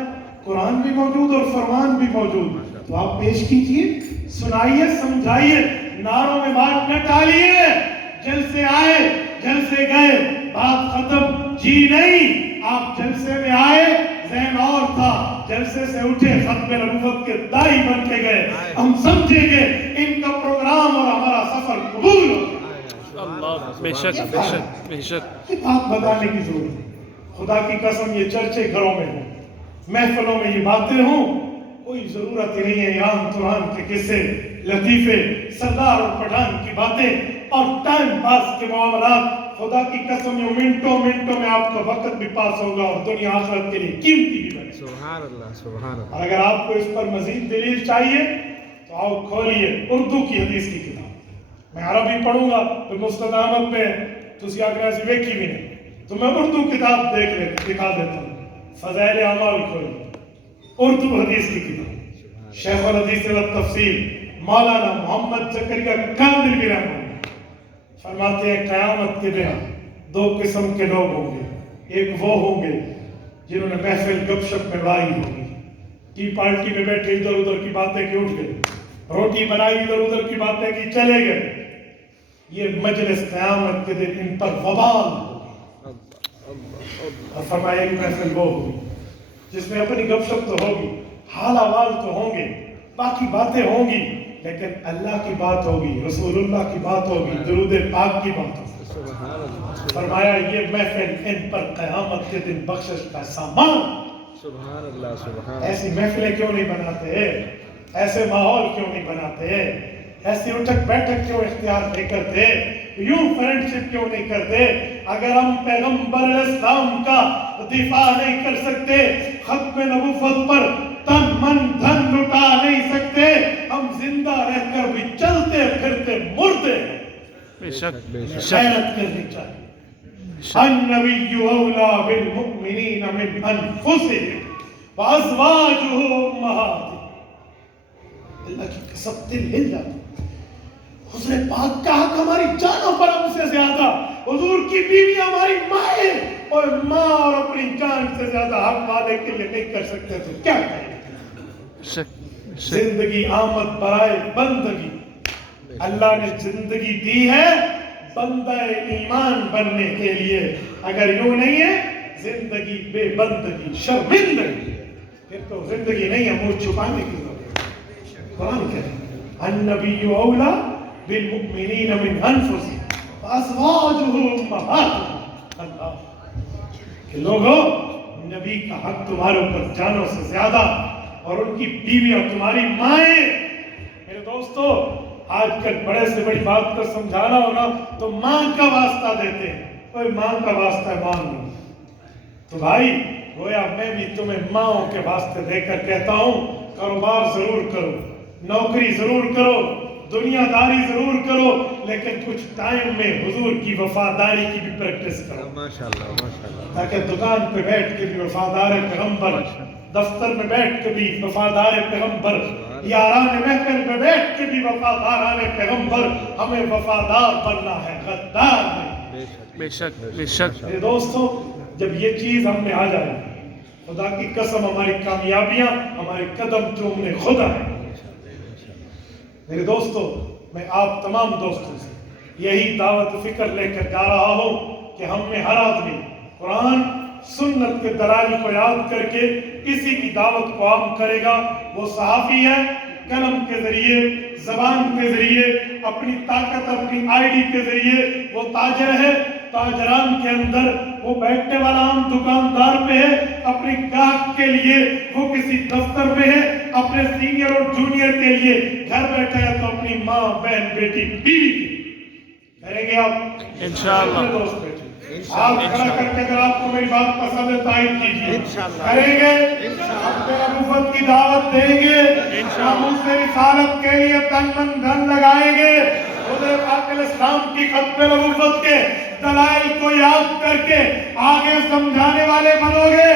कुरान भी मौजूद और फरमान भी मौजूद। तो आप पेश कीजिए, सुनाइए, समझाइए, नारों में बात न टालिए। जलसे आए, जलसे गए, बात खत्म, जी नहीं। आप जलसे में आए, ज़हन और था, जलसे से उठे, खत्म नबूवत के दाई बन के गए। हम समझेंगे इनका प्रोग्राम और हमारा सफर कबूल हो। अल्लाह, बेशक बेशक बेशक। ये बात बताने की जरूरत है। खुदा की कसम, ये चर्चे घरों में हो, महफिलों में ये बातें हों, कोई जरूरत ही नहीं है ईरान तुरान के किस्से लतीफे, सरदार और पठान की बातें और टाइम पास के मामलात, खुदा की कसम ये मिनटों मिनटों में आपका वक्त भी पास होगा और दुनिया आखिरत के लिए कीमती भी बनेगी। सुभान अल्लाह, सुभान अल्लाह। और अगर आपको इस पर मजीद दलील चाहिए तो आओ खोलिए उर्दू की हदीस की किताब। मैं अरबी पढ़ूंगा तो मुस्तद अहमद में तुसी आगरा से वेखी भी नहीं, तो मैं उर्दू किताब दिखा देता हूँ। फज़ाइल अमाल खोलिए, उर्दू हदीस की किताब, शेखुल हदीस व तफसीर मौलाना मोहम्मद ज़करिया कामिल की रहमत फरमाते हैं क़यामत के दिन दो किस्म के लोग होंगे। एक वो होंगे जिन्होंने महफिल गपशप में लाई होगी, टी पार्टी में बैठे इधर उधर की बातें की उठ गए, रोटी बनाई इधर उधर की बातें की चले गए। ये मजलिस क़यामत के दिन इन पर वबाल और फरमाया कि महफिल वो होगी जिसमें अपनी गपशप तो होगी, हाल अहवाल तो होंगे, बाकी बातें होंगी, लेकिन अल्लाह की बात होगी, रसूलुल्लाह की बात होगी, दुरूद पाक की बात होगी। फरमाया ये महफिल इन पर क़यामत के दिन बख्शिश का सामान। सुभान अल्लाह, सुभान। ऐसी महफिलें क्यों नहीं बनाते, ऐसे माहौल क्यों नहीं बनाते, ऐसी उठक बैठक क्यों इख्तियार नहीं करते, यूं फ्रेंडशिप क्यों नहीं करते। अगर हम पैगंबर इस्लाम का दिफा नहीं कर सकते, खत्म नबुव्वत पर तन मन धन लुटा नहीं सकते, हम जिंदा रहकर भी चलते फिरते मुर्दे हैं। बेशक बेशक मेहनत करनी चाहिए। अन्नबिय्यु औला बिल मुमिनीन मिन अनफुसिहिम व अज़वाजुहु उम्महातिहिम। अल्लाह की कसम दिल हिल जाता। हुज़ूर पाक का हक हमारी जानों पर हमसे ज्यादा, हुजूर की बीवी हमारी माए, और माँ और अपनी जान से ज्यादा हक वाले के लिए नहीं कर सकते तो क्या करें। जिंदगी आमद बराए बंदगी, अल्लाह ने जिंदगी दी है बंदा ईमान बनने के लिए। अगर यूं नहीं है जिंदगी बेबंदगी शर्मिंदगी, फिर तो जिंदगी नहीं है मुंह छुपाने की जरूरत। कुरान कहता है अन्नबिय्यु औला बिल मुमिनीन मिन अनफुसिहिम व अज़वाजुहु उम्महातुहुम। अल्लाह कि लोगों, नबी का हक तुम्हारे ऊपर जानों से ज्यादा, और उनकी बीवियां तुम्हारी माएं। मेरे दोस्तों, आजकल बड़े से बड़ी बात को समझाना हो ना तो मां का वास्ता देते हैं, कोई मां का वास्ता है मां नहीं। तो भाई गोया मैं भी तुम्हें माओं के वास्ते देकर कहता हूं, कारोबार जरूर करो, नौकरी जरूर करो, दुनियादारी जरूर करो, लेकिन कुछ टाइम में हुजूर की वफादारी की भी प्रैक्टिस करो। माशाल्लाह, माशाल्लाह। ताकि दुकान पे बैठ के भी वफादार पैगंबर, दफ्तर में बैठ के भी वफादार पैगंबर, यारान महफिल में बैठ के भी वफादार पैगंबर, हमें वफादार बनना है, गद्दार नहीं। बेशक बेशक। मेरे दोस्तों, जब ये चीज हम में आ जाए, खुदा की कसम हमारी कामयाबियां हमारे कदम चूमने खुदा है। मेरे दोस्तों, मैं आप तमाम दोस्तों से यही दावत फिक्र लेकर जा रहा हूं कि हम में हर आदमी कुरान सुन्नत के दलाइल को याद करके इसी की दावत को आम करेगा। वो सहाफी है, कलम के जरिए, जबान के जरिए, अपनी ताकत, अपनी आईडी के जरिए वो ताजर है, ताजरान के अंदर वो बैठने वाला आम दुकानदार पे है, अपने ग्राहक के लिए वो किसी दफ्तर में है, अपने सीनियर और जूनियर के लिए घर बैठे है, तो अपनी माँ बहन बेटी बीवी की करेंगे आप इंशाअल्लाह। दोस्त बेटे आप खड़ा करके अगर आपको मेरी बात पसंद है तायद कीजिए, करेंगे, अपने नबुव्वत की दावत देंगे, नामूस रिसालत के लिए तन मन धन लगाएंगे, हुज़ूर पाक इस्लाम की खत्म नबुव्वत के दलाइल को याद करके आगे समझाने वाले बनोगे।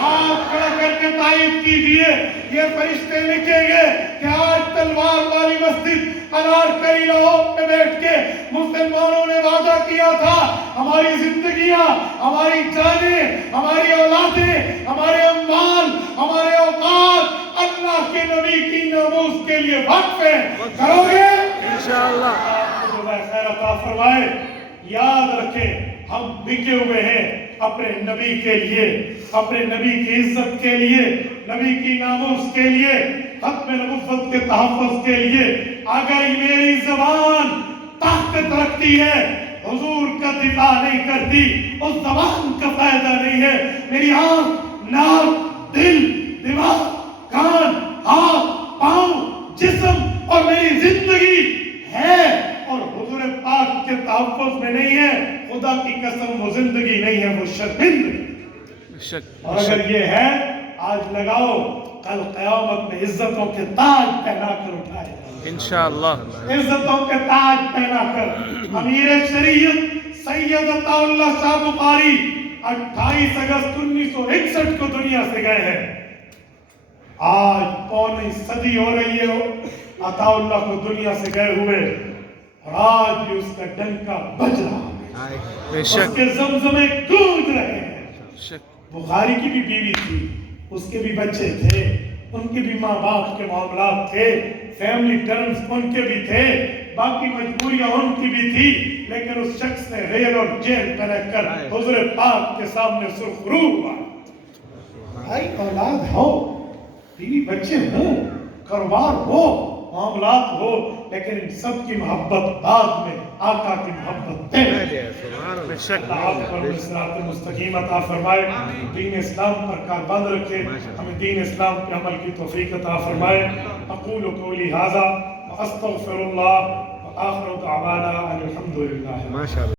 आप खड़ा करके तायद कीजिए। ये फरिश्ते लिखेंगे कि आज तलवार वाली मस्जिद अनारकली लाहौर पे बैठ के मुसलमानों ने वादा किया था, हमारी जिंदगियां, हमारी जानें, हमारी औलादें, हमारे अम्वाल, हमारे औकात अल्लाह के नबी की नामूस के लिए वक्फ है। करोगे इंशाअल्लाह। आपको खुदा खैर अता फरमाए। याद रखें, हम बिके हुए हैं अपने नबी के लिए, अपने नबी की इज्जत के लिए, नबी की नामूस के लिए, खत्म नबुव्वत के तहफ़्फ़ुज़ के लिए। अगर मेरी ज़बान ताकत रखती है, हुजूर का दिफा नहीं करती, उस ज़बान का फायदा नहीं है। मेरी आँख, नाक, दिल, दिमाग, कान, हाथ, पाँव, जिस्म और मेरी जिंदगी तहफ़्फ़ुज़ में नहीं है, खुदा की कसम वो जिंदगी नहीं है, वो शर्मिंदगी। बेशक और अगर ये है, आज लगाओ, कल क़यामत में इज्जतों के ताज पहना कर उठाए, इंशाअल्लाह इज्जतों के ताज पहना कर। अमीर शरीयत सैयद अताउल्लाह शाह बुखारी 28 अगस्त 1961 को दुनिया से गए हैं। आज पौनी सदी हो रही है अताउल्लाह को दुनिया से गए हुए, और आज भी उसका डंका बज रहा है, बेशक उसके ज़मज़मे गूंज रहे हैं। बेशक बुखारी की भी बीवी थी, उसके भी बच्चे थे, उनके भी माँ बाप के मामलात थे, फैमिली टर्म्स उनके भी थे, बाकी मजबूरियां उनकी भी थी, लेकिन उस शख्स ने रेल और जेल में रहकर हुज़ूर पाक के सामने सुरखरू हुआ। भाई औलाद हो, बीवी बच्चे हो, कारोबार हो, मामलात हो, लेकिन इन सब की मोहब्बत बाद में आका की मोहब्बत पहले। बेशक अल्लाह आप पर सिरात मुस्तकीम अता फरमाए, दीन इस्लाम पर कारबंद रखे, हमें दीन इस्लाम पे अमल की तौफीक अता फरमाए। अक़ूलु क़ौली हाज़ा व अस्तग़फ़िरुल्लाह व आख़िरु दअवाना अनिल हम्दुलिल्लाह। माशाअल्लाह।